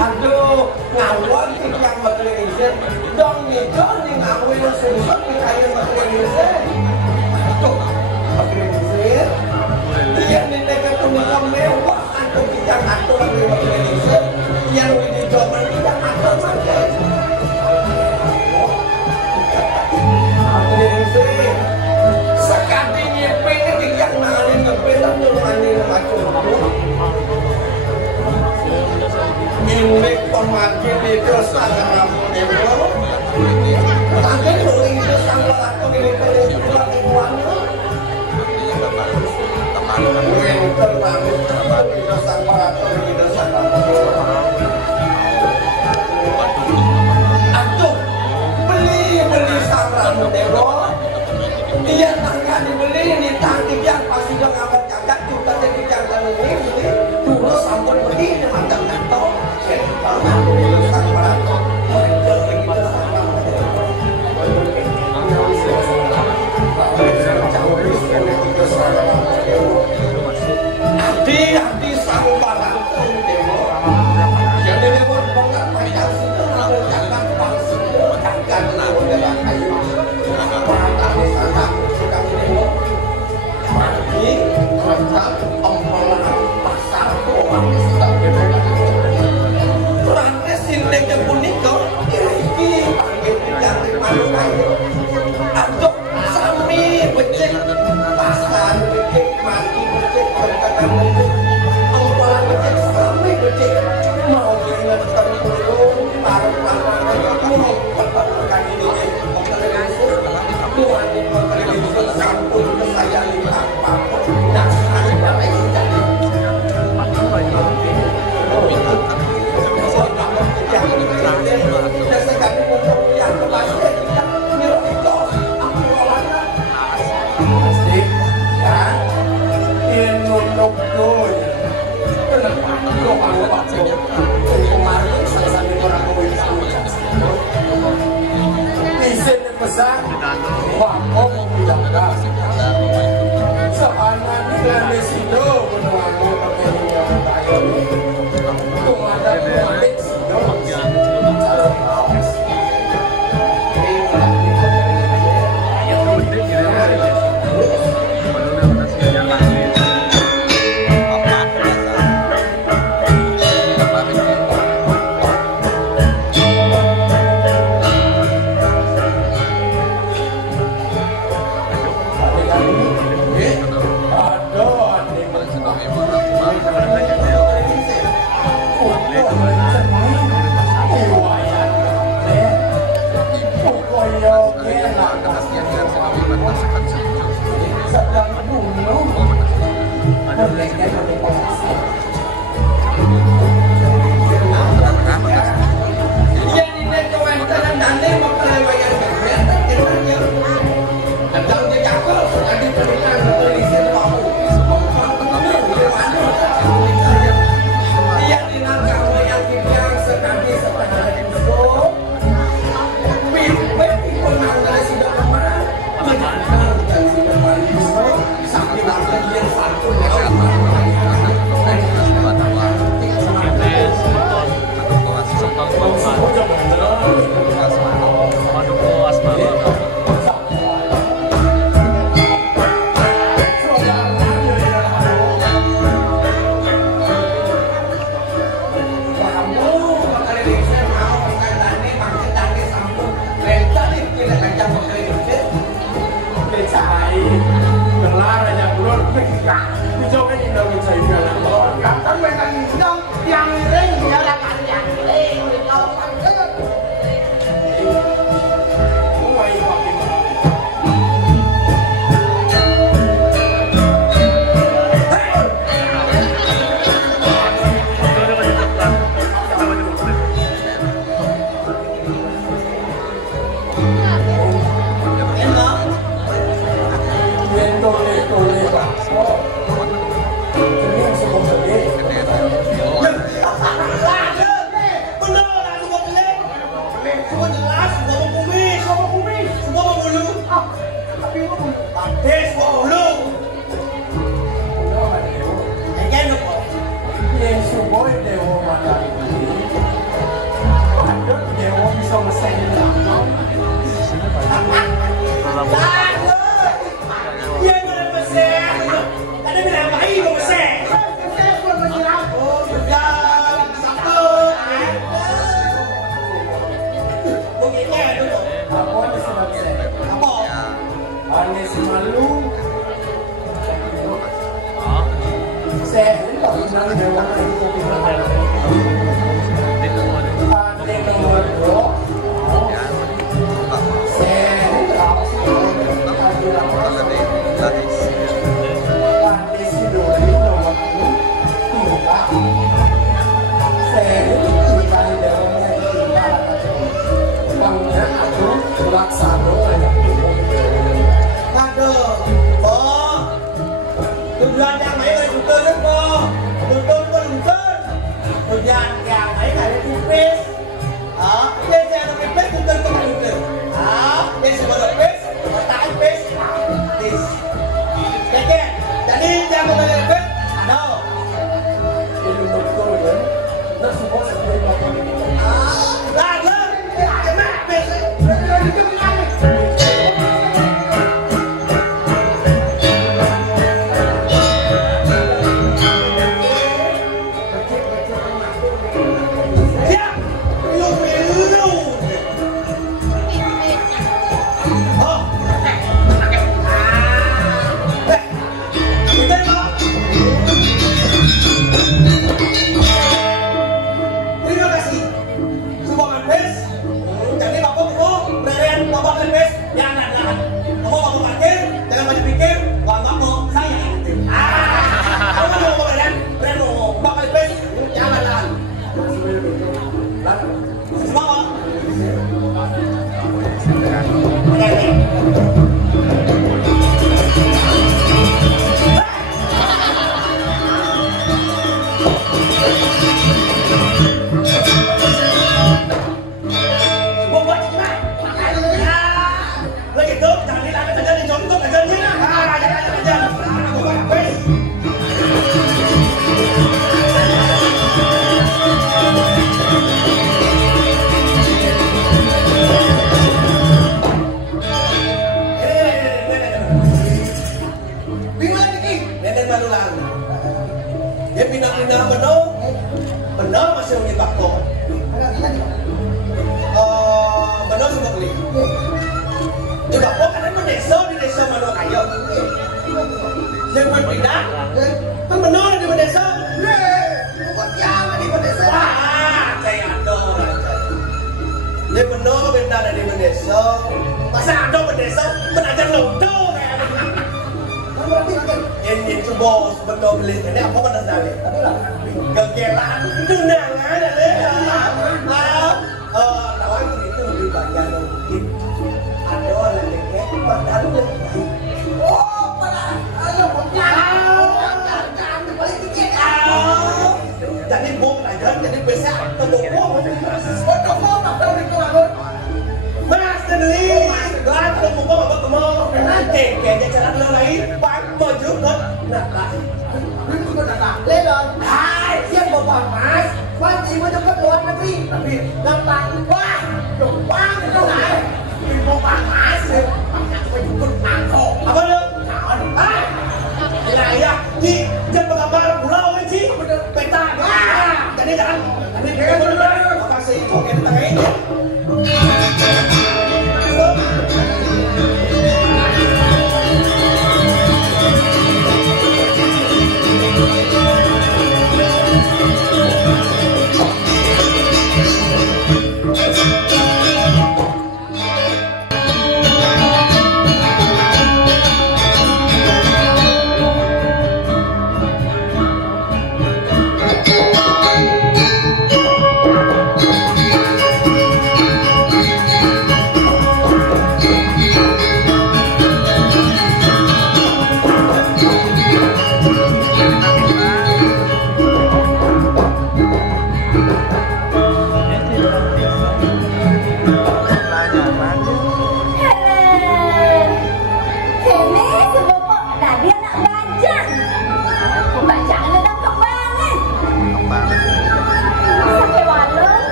Aduh, ngawon yang materialisir dong nih ngawin susah nih kayak materialisir. Aduh, materialisir yang di dekat rumah mewah atau tidak atau lagi materialisir yang di zaman tidak atau saja materialisir sekali nyepin yang nalin ngepetan nulangin macam ini pemakai itu sangat ramah dewa. Tapi kalau itu sangat aku ini kalau uang yang terlalu itu sangat itu sangat. Aduh, beli sangat dewa. Dia tangan dibeli ini tangki yang pasti udah ngabat jagat juga jadi jangan ini dulu sampai begini macam kantong. Hati sang barang yang disebut banget macam itu lalu jangan bangsa jangan lalu dalam kayu orang di sana sudah demo mati rentak ompalan pasar orang sedang rantai sindek yang punika iki panggil dari malu-malu aduk sami becek pasar becek mati becek berkata becek ompalan becek sami becek mau ingat terpulung parang-parang mau pertamakan ini Tuhan ini mengalami sampun saya lihat apapun dan ada yang jadi dan sekali untuk yang kelasnya kita mirip itu aku awalnya pasti kan ini untuk doi kenapa lo mau waktu kemarin sama-sama orang kawin bisa pesan wakong bilang dah seana dengan desido menuangku pemilihan kayu kumada kualik sido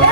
Nah,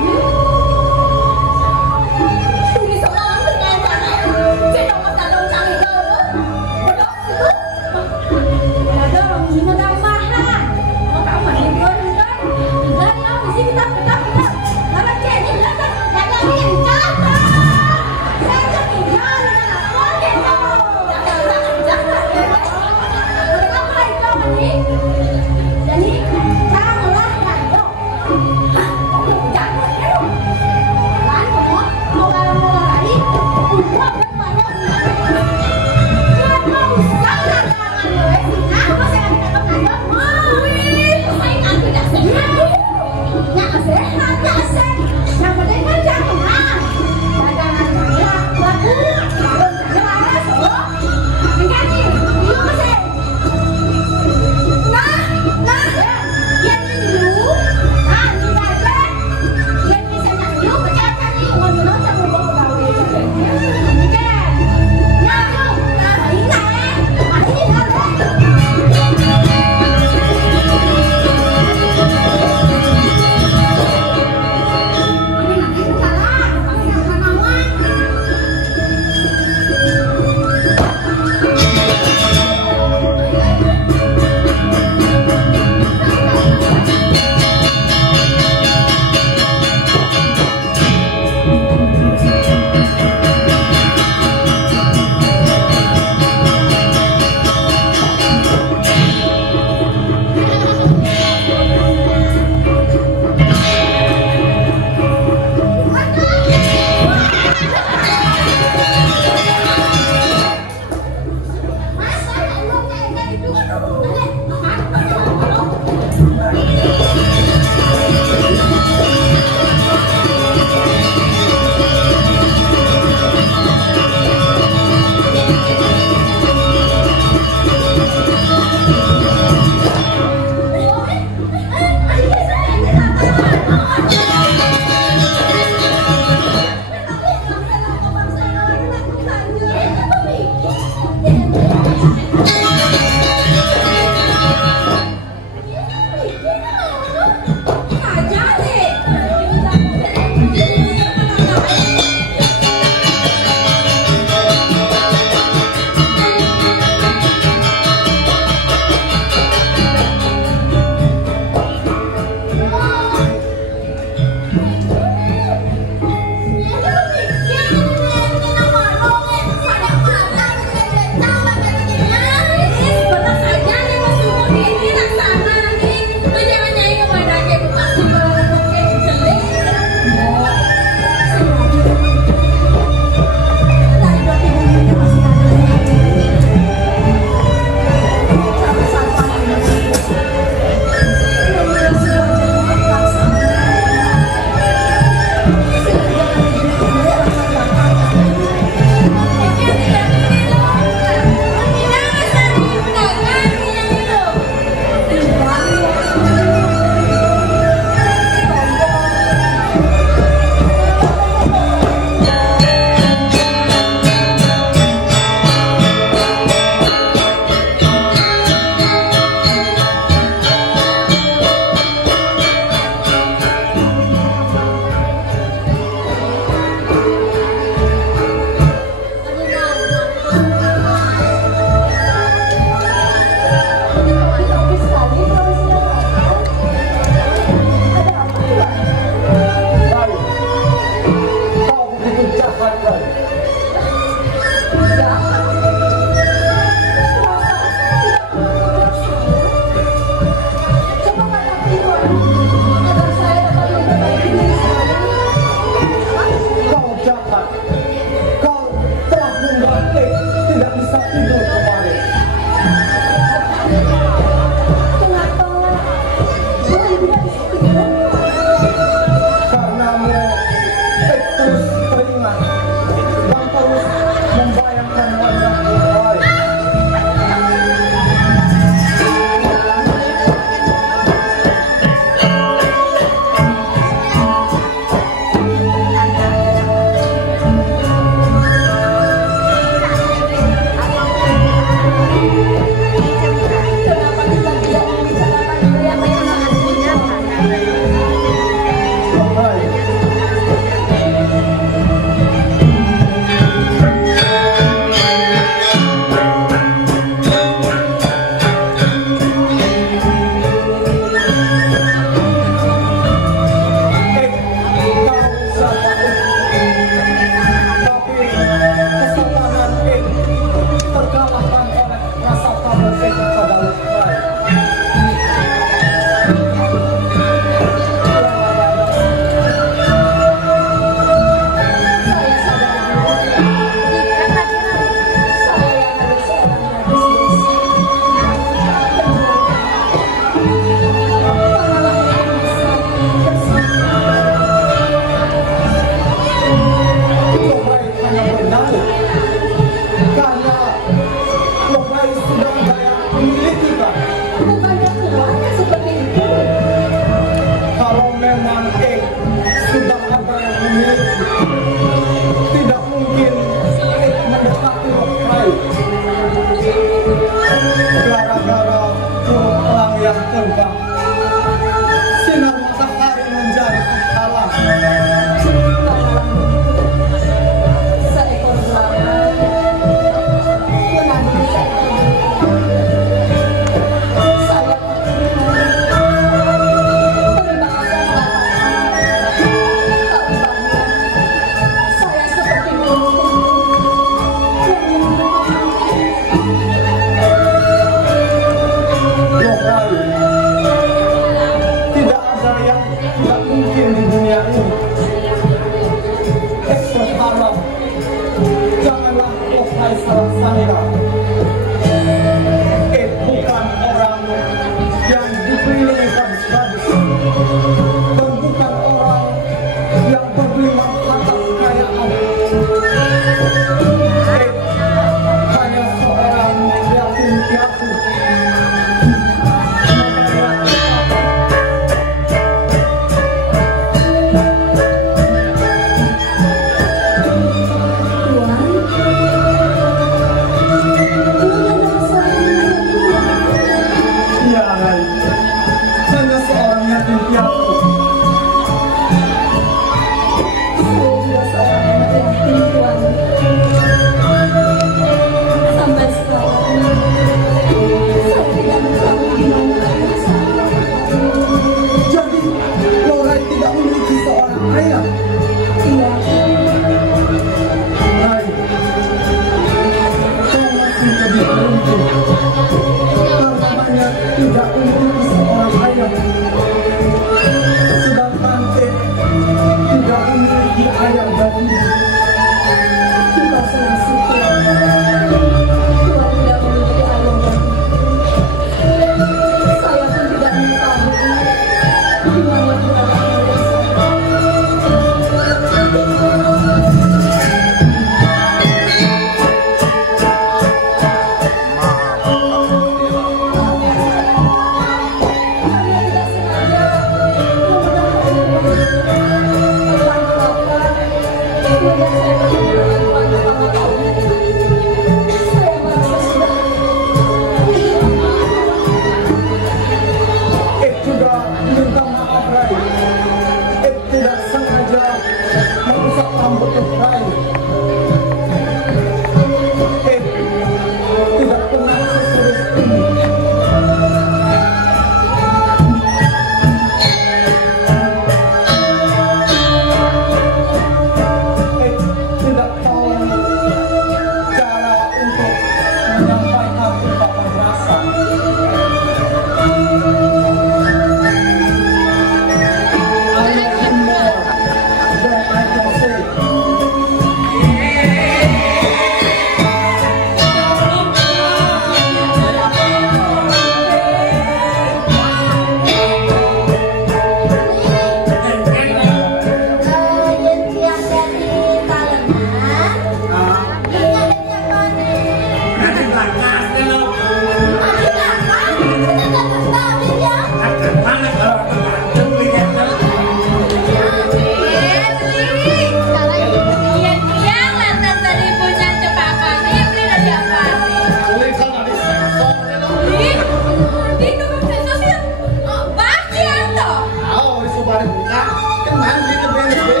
coba dibuka kan main di lebih-lebih.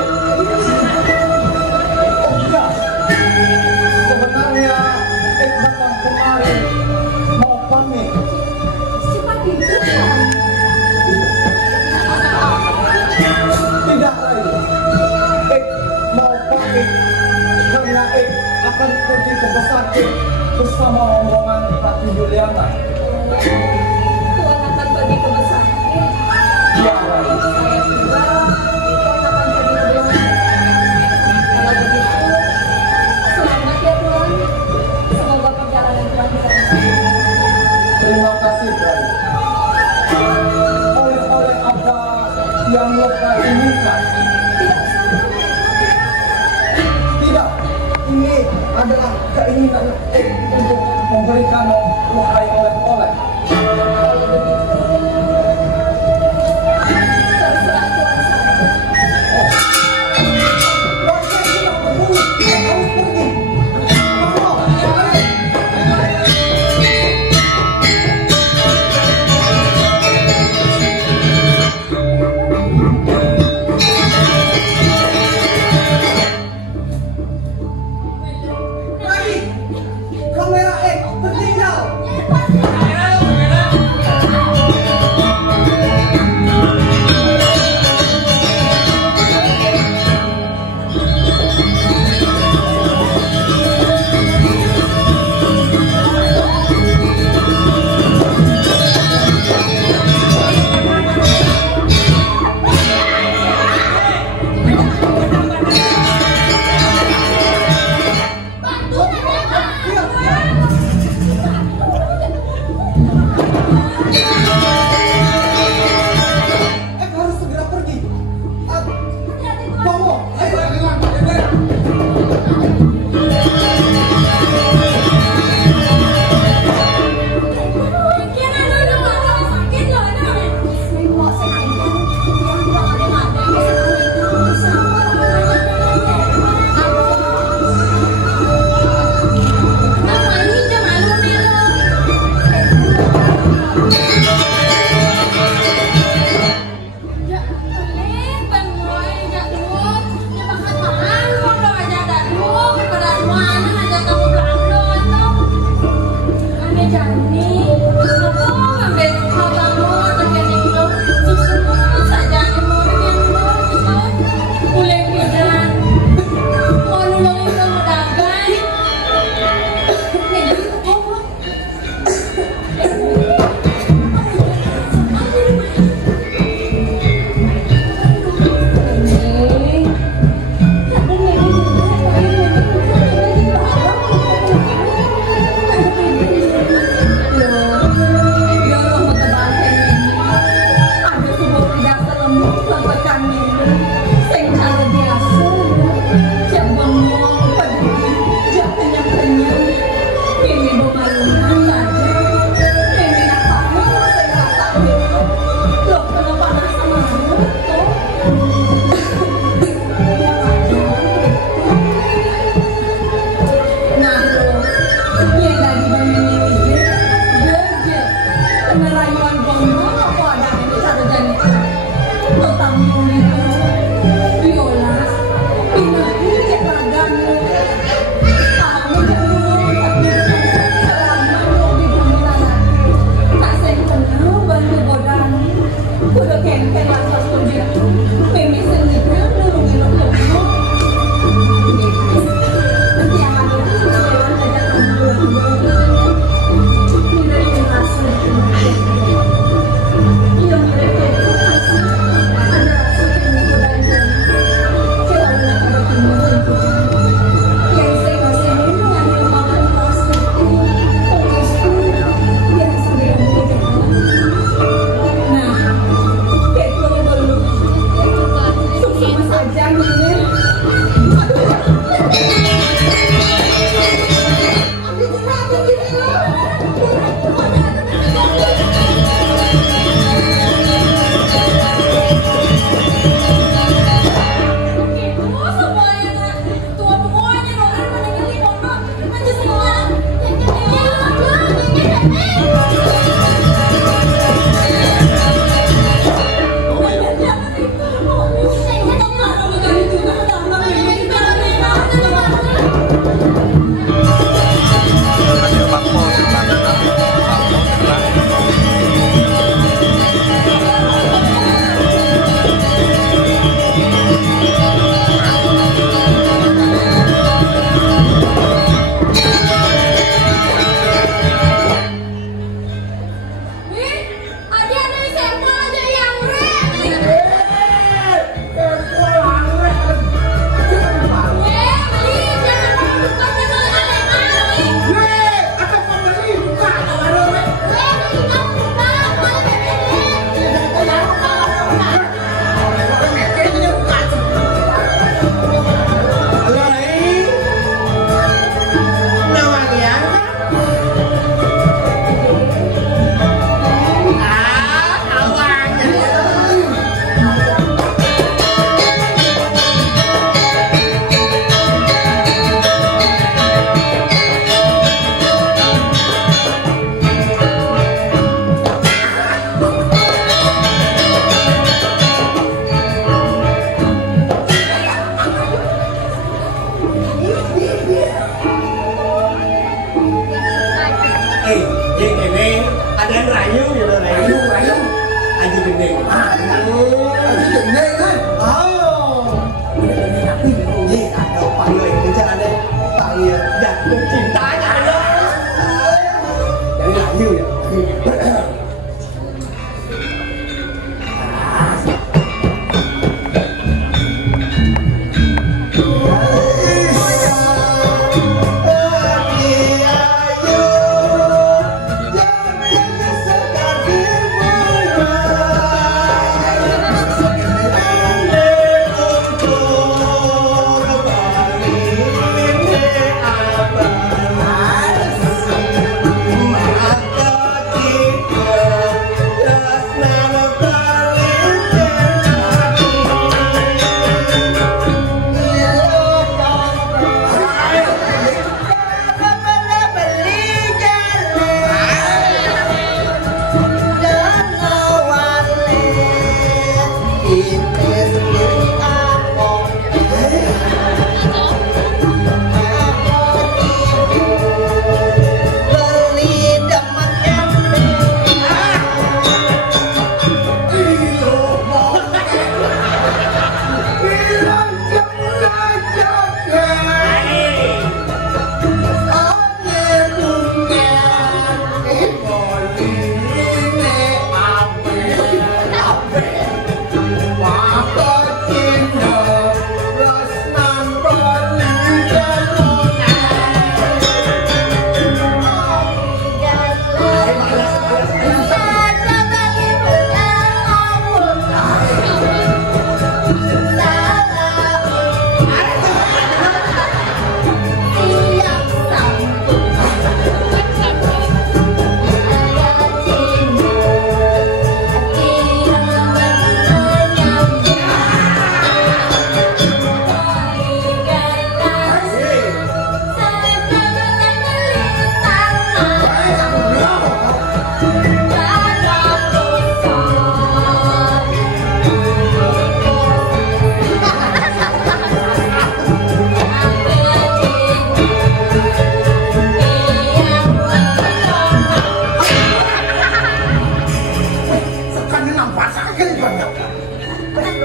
Oh iya, sebenarnya datang kemari mau pamit. Cepat dibuka. Tidak lain, mau pamit karena akan pergi ke pesakit bersama rombongan Ratu Juliana. Tuan akan pergi ke pesakit. Ya, Saya kira Tuan akan pergi ke Belanda. Kalau begitu, selamat ya Tuan. Semoga perjalanan Tuan berlancar. terima kasih Rai. Oleh-oleh apa yang Loka inginkan? Tidak usah. Tidak, ini adalah keinginan untuk memberikan Loka oleh-oleh. Kalau begitu, terserah Tuan saja. Warga sudah berburu, harus pergi. Lagi, kamera tertinggal. Harus segera pergi. Tunggu, Yo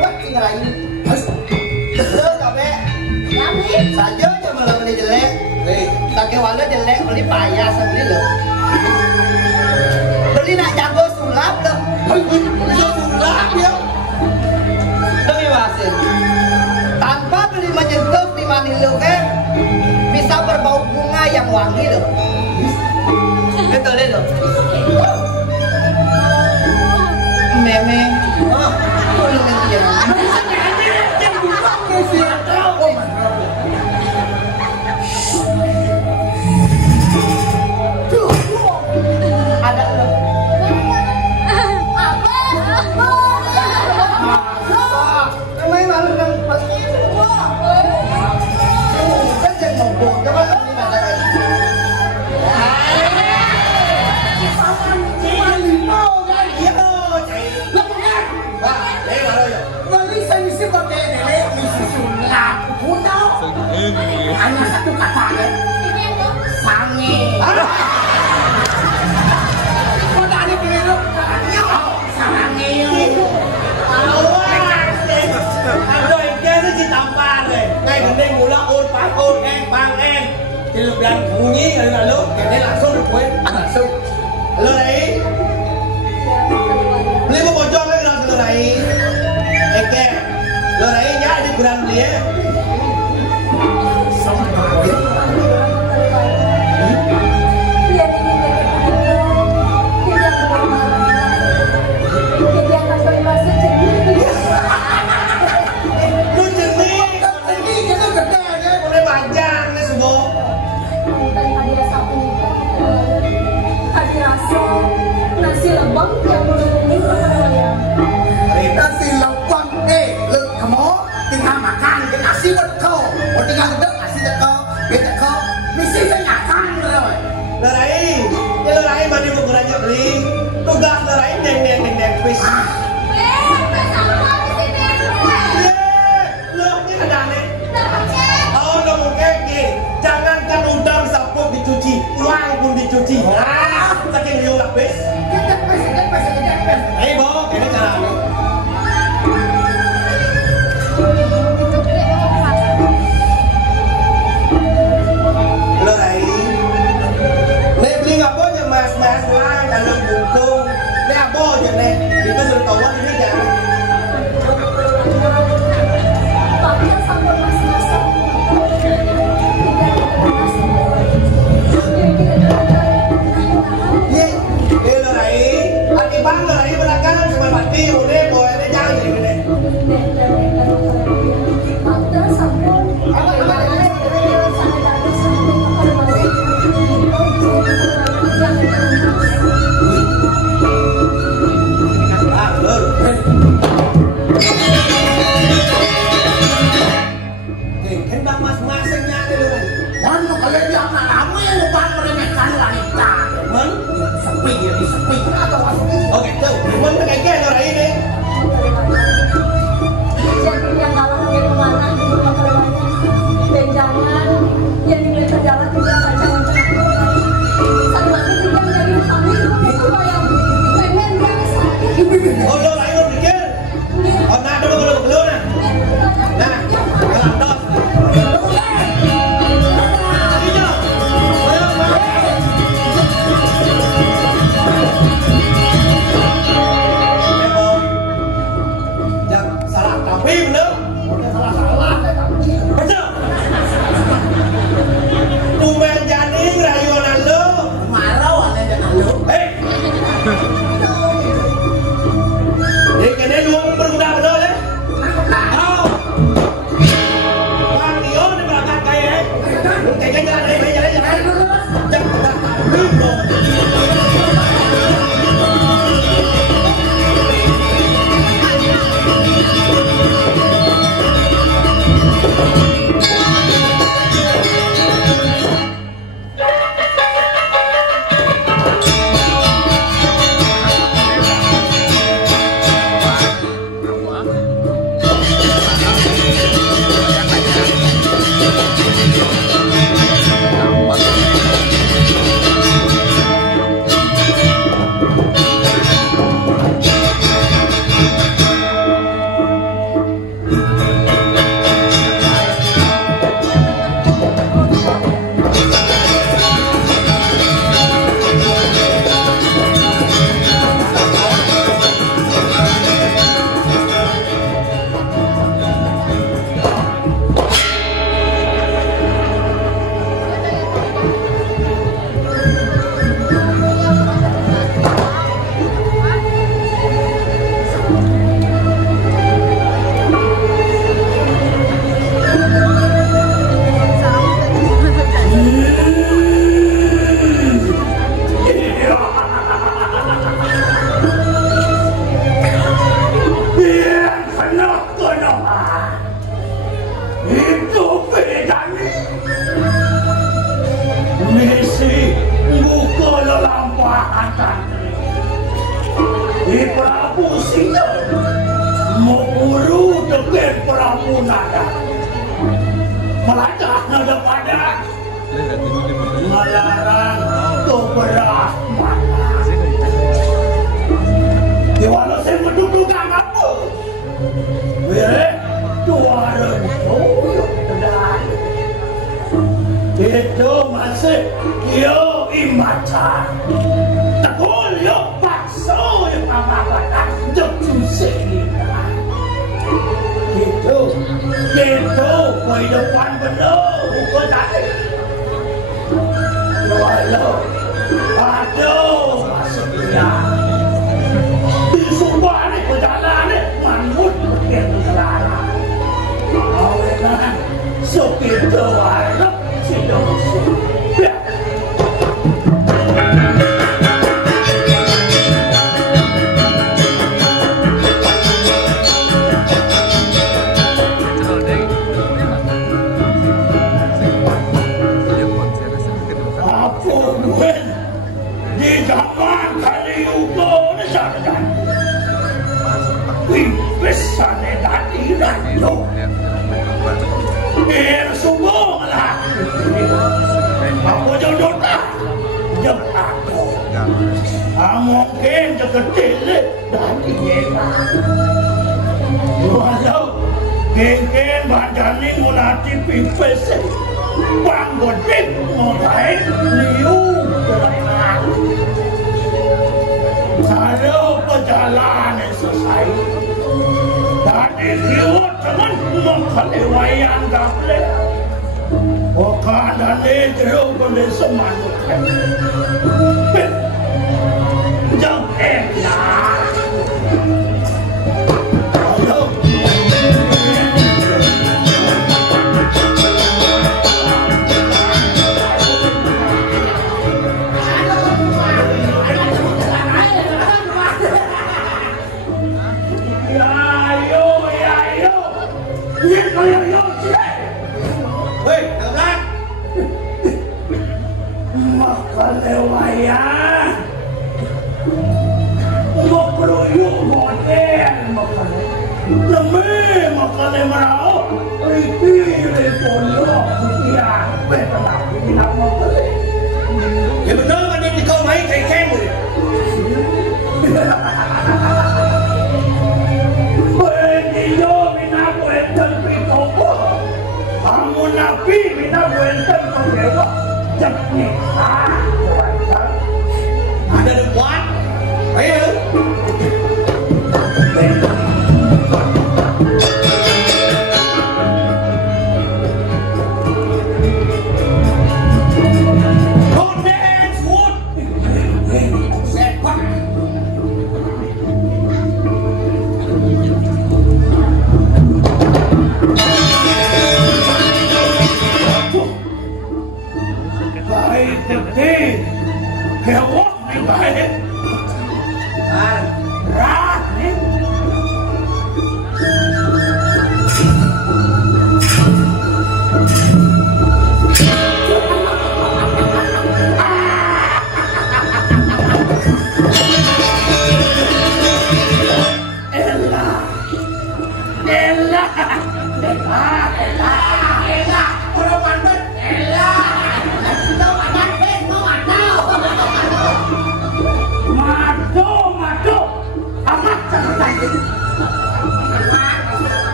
wah tinggal ini. Betul kabeh. Ya, Bi. Saja cuma beli jelek. Pakai wala jelek beli payah beli lo. Beli nak jago sulap lo. Sulap ya. Demi wasit. Tanpa beli menyentuh di Manilo kan bisa berbau bunga yang wangi lo. Betul lo. Meme. Oh, tolong dia. Ada lo. Namanya malu kan pasti. Kan jangan ngomong, coba ini katakan. Hanya satu kata ya, sange. Kau tak ada keliru, sange. Rồi kia nó chỉ tầm ba rồi. Ngay gần đây mùa là ôn phá ôn em. Thì lực lượng ngủ nhí rồi là lúc cái đấy là số được quên. Số. Lời đấy. Lấy một cho cái lời này. Em kia. Lời đấy nhá đi kurang dia. Xong rồi. Nasi lembang yang melindungi saya. Nasi lembang, lu kamu tinggal makan, nasi buat kau, tinggal duduk nasi buat kau, kita kau, mesti saya makan rồi. Lời đấy mà đi một người nhận lý, tôi gặp lời đấy đèn fish. Lượt như là đàn này. Ngomong kayak gini, jangan kan udang saput dicuci, uang pun dicuci. Saking liu lah bis. Bo, ini cara ini. Lo này, này beli apa aja mas lah dalam bungkung. Này apa aja nih, itu sudah tahu ini jangan. Papanya sampai mas-masak. Lo này, anh bán lo này berangkat cuma mati, udah boleh deh jangan gini. Papanya sampai. Hendak masing-masingnya dulu. Mana kalian yang ramai lupa meremehkan wanita. Sepi ya, sepi atau apa? Oke, tuh, gimana kayak orang ini? Jadi yang kalah dia kemana di rumah keluarganya. Dan jangan yang di jalan juga jangan satu lagi tidak menjadi kami itu yang pengen dia sakit. Oh, lo lain lo pikir? Oh, nah, dulu nah. Nah, kalau dos.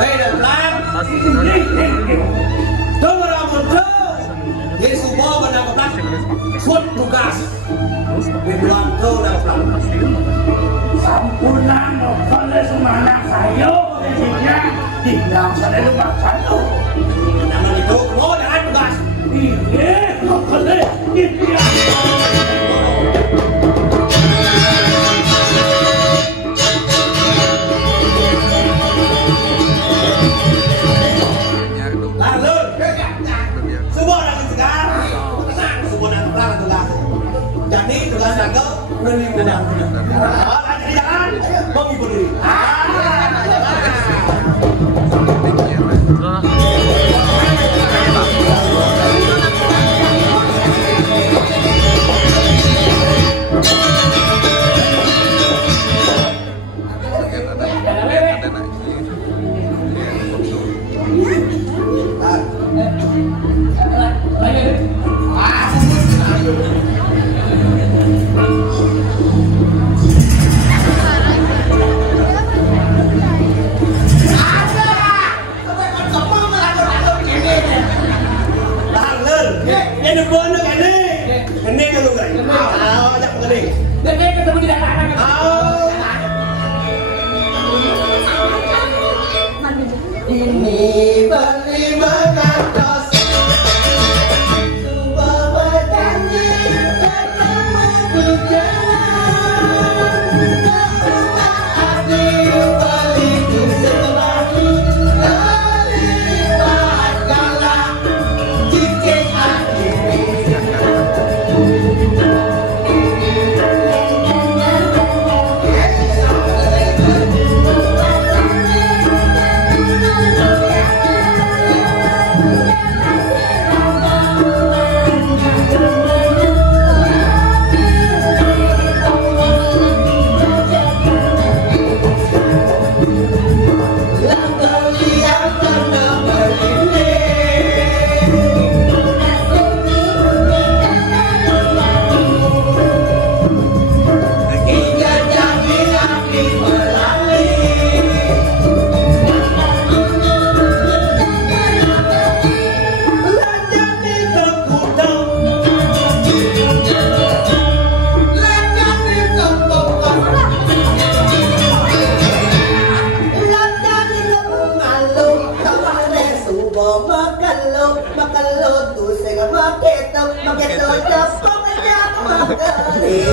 Đây là Tinggal sana rumah satu. Jangan itu, oh jangan tugas. Iya, boleh. Iya. Lalu, semua orang segar, semua orang perang tugas. Jadi tugas jaga, berani menang. Jadi jangan menghibur diri. Ini berlima kata sebuah berjanji pertama berjalan hati balik selalu terlibat kalah cincin hati. Makalot tu saya maketo japong aja makali.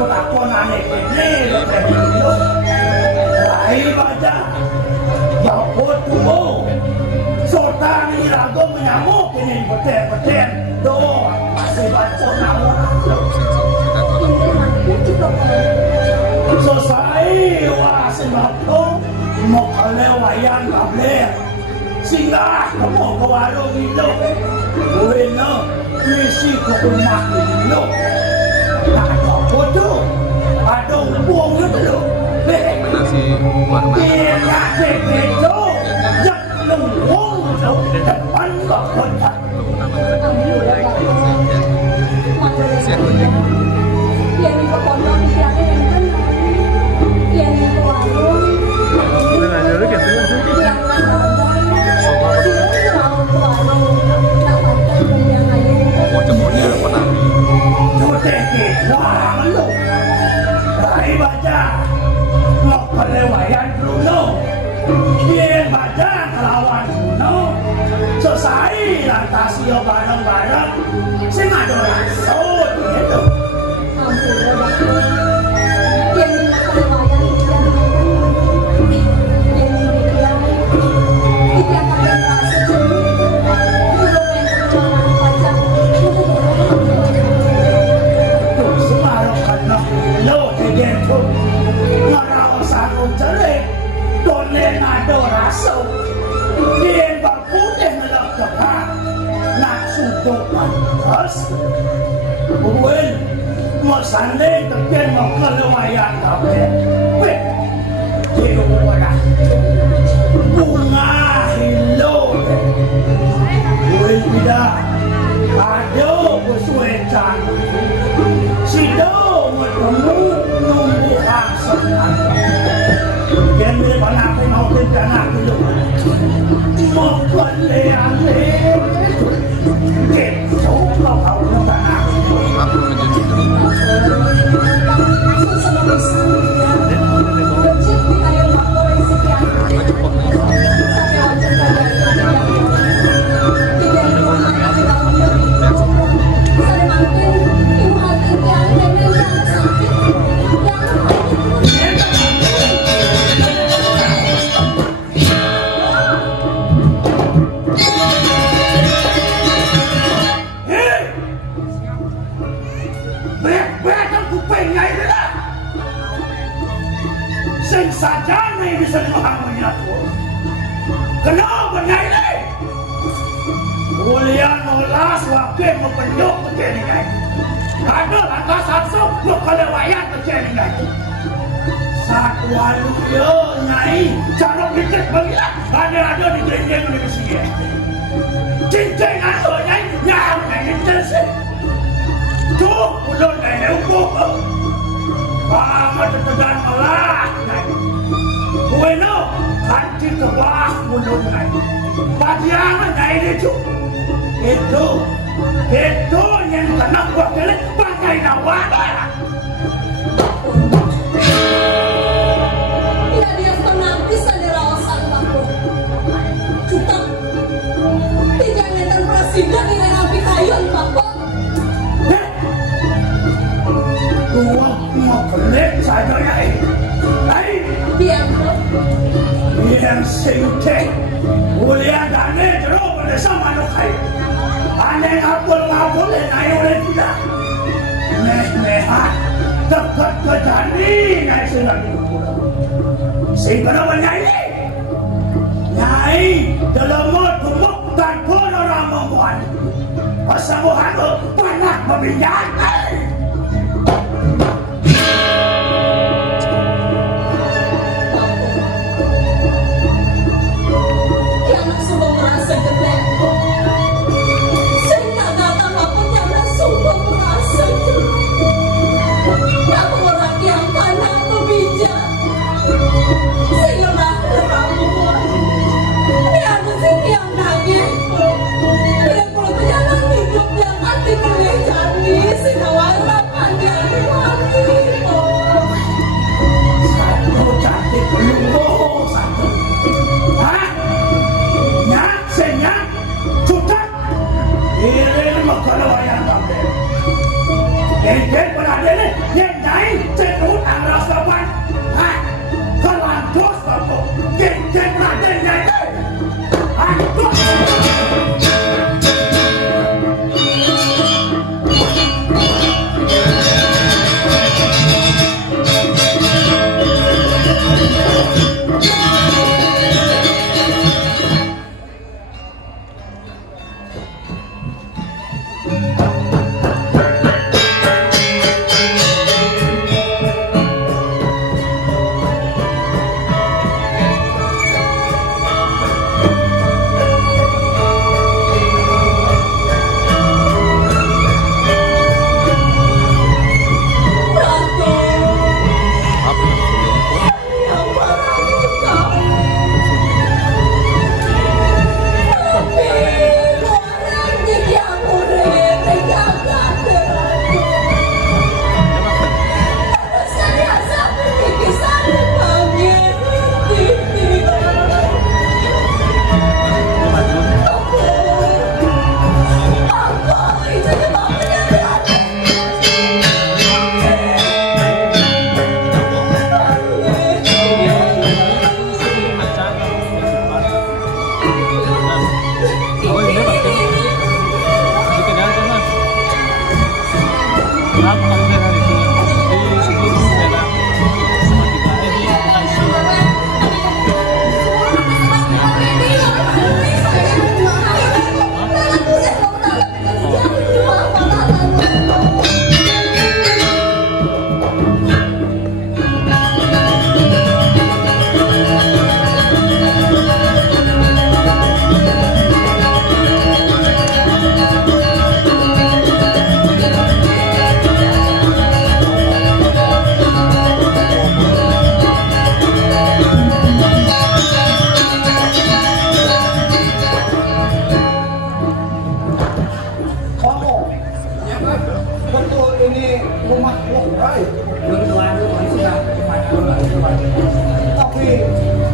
sebut aku nanek ini lo rai baca jauh tubuh sultan ini ragu menyamuk ini beten doa masih baca nama selesai wah sebab mau kelewayan kabel singgah kamu ke warung itu bueno misi ke rumah itu tak apa tu ada buang itu nasi warna dia nak itu jak lembung tu depan kau kontak yang di pondok yang di warung Lewayan Bruno, dia baca kelawan Bruno, selesai lantas dia bareng-bareng, sing ada rasut gitu. Bukan, mau sandai tepian mau kelewayan kabe. Hidup orang bunga hilo. Bukan tidak ada bersuecan. Sido bertemu nunggu aksan. Kini panapin mau kerjaan dulu. Mau kelewayan sajana yang bisa memahaminya aku. Kenapa ini? Ulian nolas wakil mempenyuk begini guys. Ada lantas langsung lu kelewayan begini guys. Satu walu yo nyai cara dikit bagilah. Ada di geng-geng di sini. Cincin atau nyai nyau nyai cincin. Tuh ulun nyai ukur. Kamu tetegan olah. Bueno, nanti ke bawah mulut naik. Bagian naik itu yang kena buat kalian pakai nawara. Ya dia penantis ada rawasan aku. Kita tidak netan presiden dengan api kayon bapak. Gua mau kelik saja ya. Yang singtek, ulian dane terus berdasar manukai. Aneh ngapul yang ayo tidak. Nehat dekat ke jani nyai sedang diukur. Sehingga nyai, nyai dalam tumuk dan pun orang memuan. Pasamuhan panah membinjang. Tidak perlu berjalan hidup yang hati boleh jadi.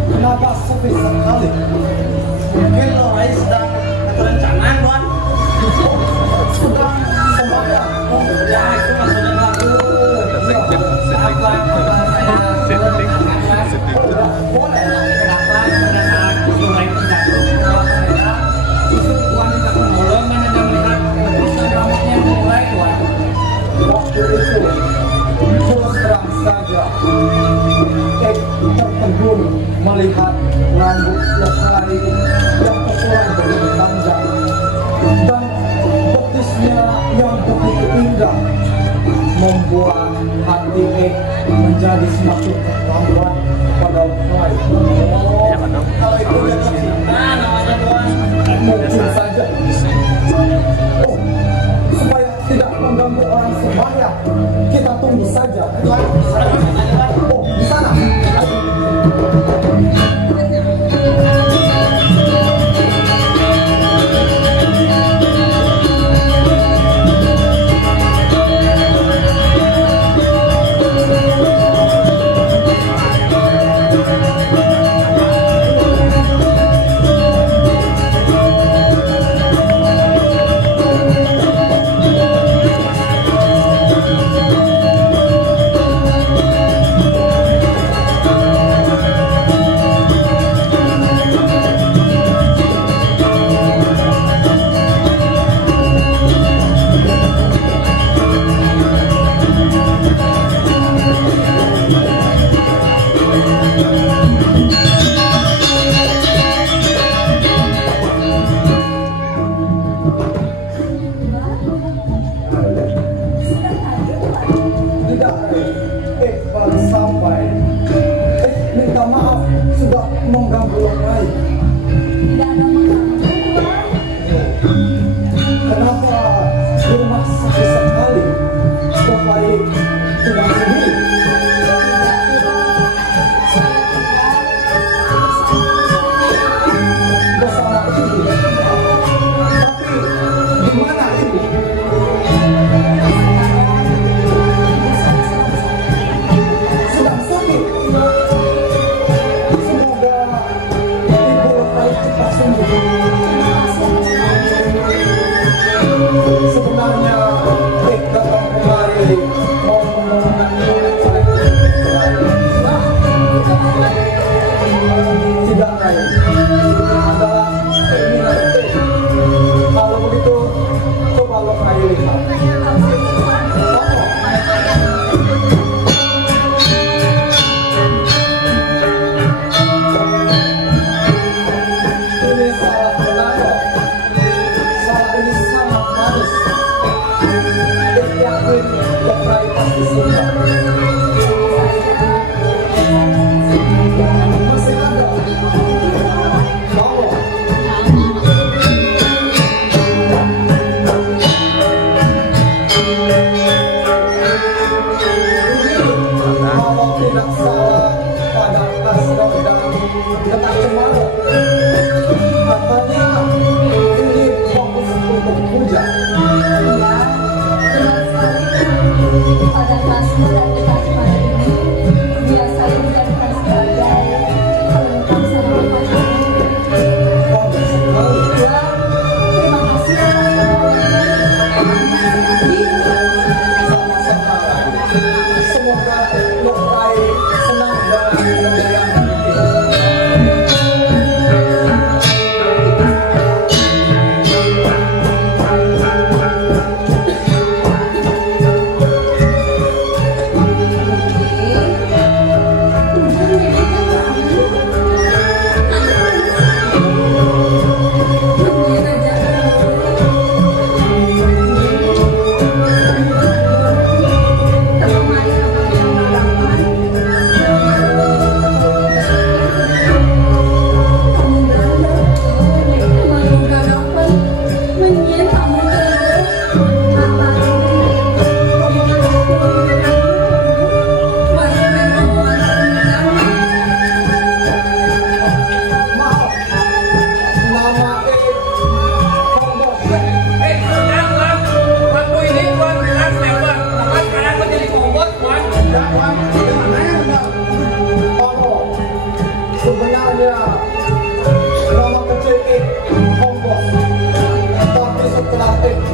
Kenapa sepi sekali? Mungkin Lorai sedang berencana, Tuan. Sedang sembahyang. Oh, ya itu maksudnya lagu. Boleh. Kenapa pada saat Lorai tidak justru Tuan tidak menolong dan hanya melihat terusnya rambutnya mulai, Tuan. Waktu itu terus terang saja tertegun melihat rambut Lorai yang terpulang begitu panjang dan betisnya yang begitu indah membuat hati menjadi semakin terlambat pada Lorai. Kalau itu jatuh cinta namanya, Tuan, mungkin saja. Oh, supaya tidak mengganggu orang sembahyang, kita tunggu saja. Oh, di sana.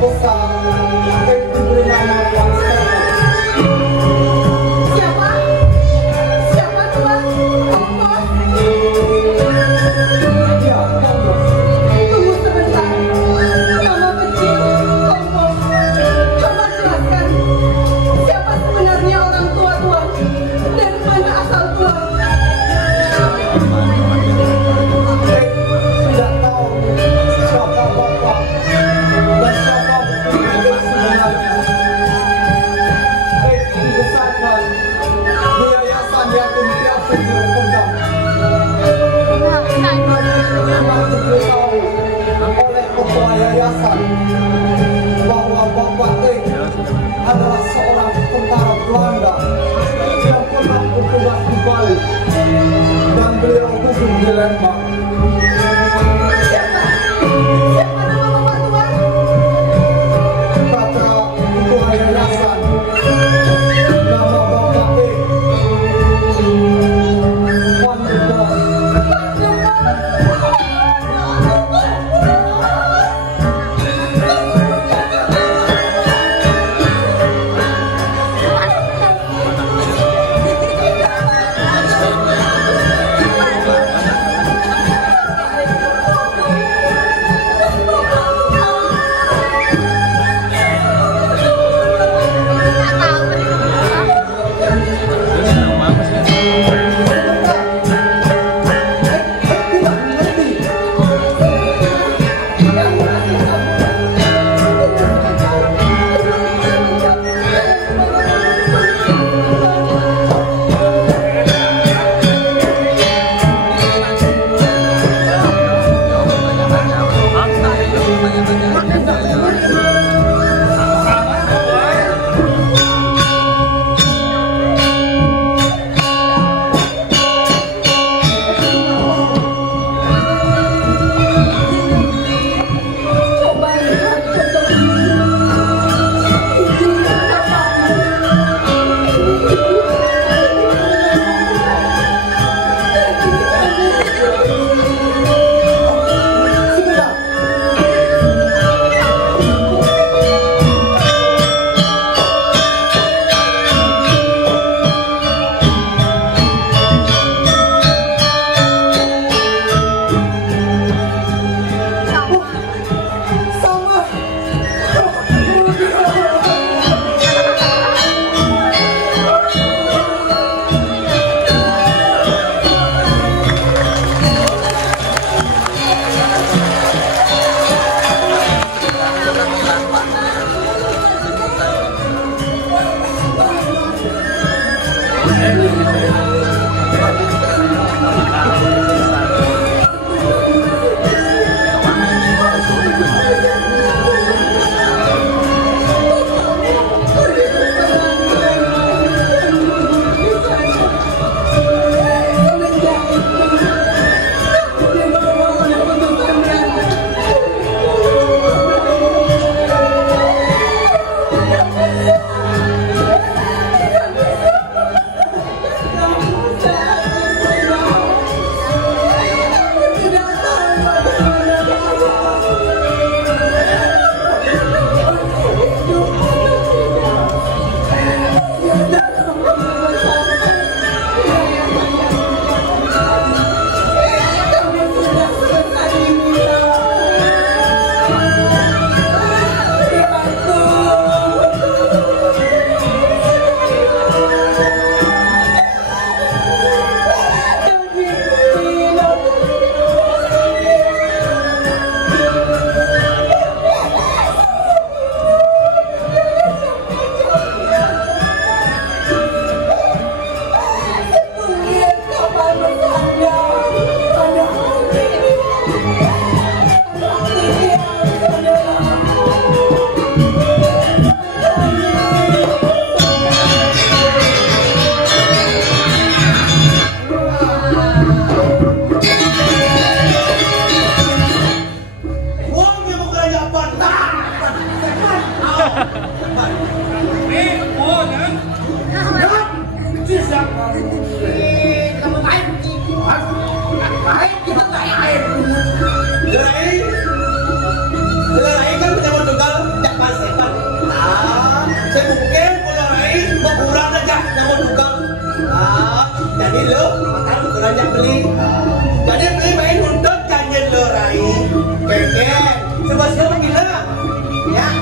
besar yang diberi nama Tuan Stefan. Siapa? Siapa Tuan? Ongkos? Ya, Ongkos. Tunggu sebentar. Nama kecil, Ongkos. Coba jelaskan. Siapa sebenarnya orang tua Tuan? Dari mana asal Tuan? Tidak tahu siapa bapak dan siapa ibu sebenarnya. Dibesarkan di yayasan yatim piatu di Rempang. Memang diberitahu oleh ketua yayasan bahwa bapak adalah seorang tentara Belanda yang pernah bertugas di Bali dan beliau gugur di Lembang. Siapa? Siapa nama bapak Tuan? Kata ketua yayasan, nama bapak Wonderbos. Coba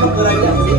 beraya sih.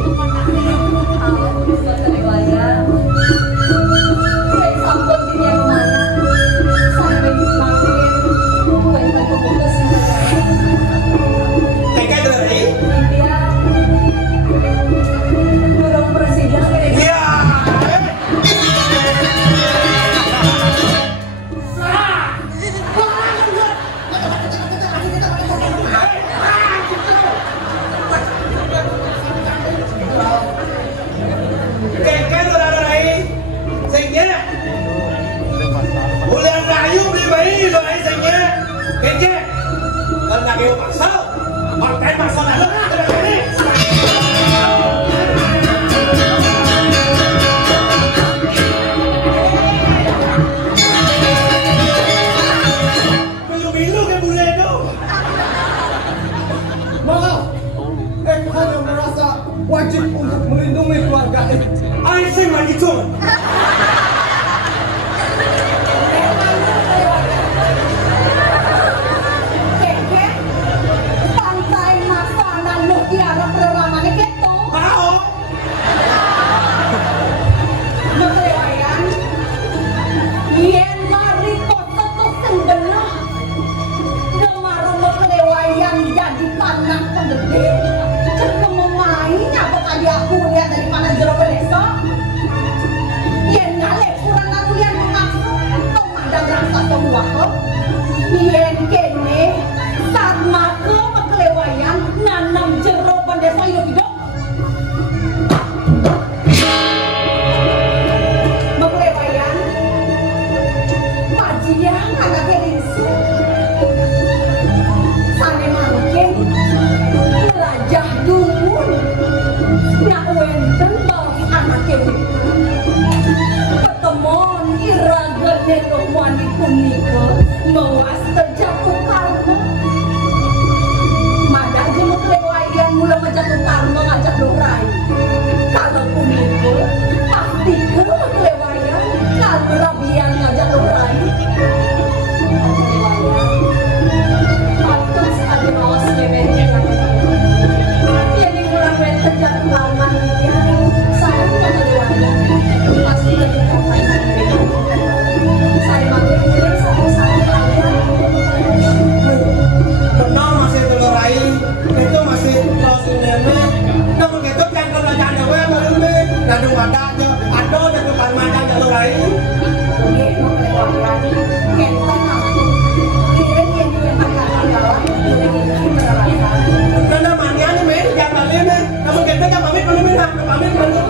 Wajib untuk melindungi keluarga ini. Aisyah lagi tuh. Pantai makanan lu tiara perangannya gitu. Mau? Mekelewayan. Yen mari kota tuh sendena. Gemaru mekelewayan jadi panak pendede. Cenderung memain apa tadi aku lihat dari mana jero desa. Yen ngalek kurang aku lihat maksud pemadam rasa semua kok. Yen kene sama ke mekelewayan nanam jero desa hidup-hidup. Mekelewayan pajian agak keringsu. Sane mangkin Rajah Dumun nak wenten bagi anak kewi pertemuan iraga nenok wani punika mewas terjatuh karma madah jemuk lewayan mula menjatuh karma ngajak dorai kalau punika pasti ke lewayan kalau rabian ngajak dorai pantas ada mawas kewennya terjatuh lama dia saya bukan lewayan pasti kedekatan saya makin saya Benar masih telurai, itu masih closing name. Namun itu yang kalau ada apa baru ni, nadu ada yang macam telurai. oke mau lewayan kita aku kira dia yang akan jalan Karena mania ni, jangan ni. Namun kita kan kami belum minat, kami belum.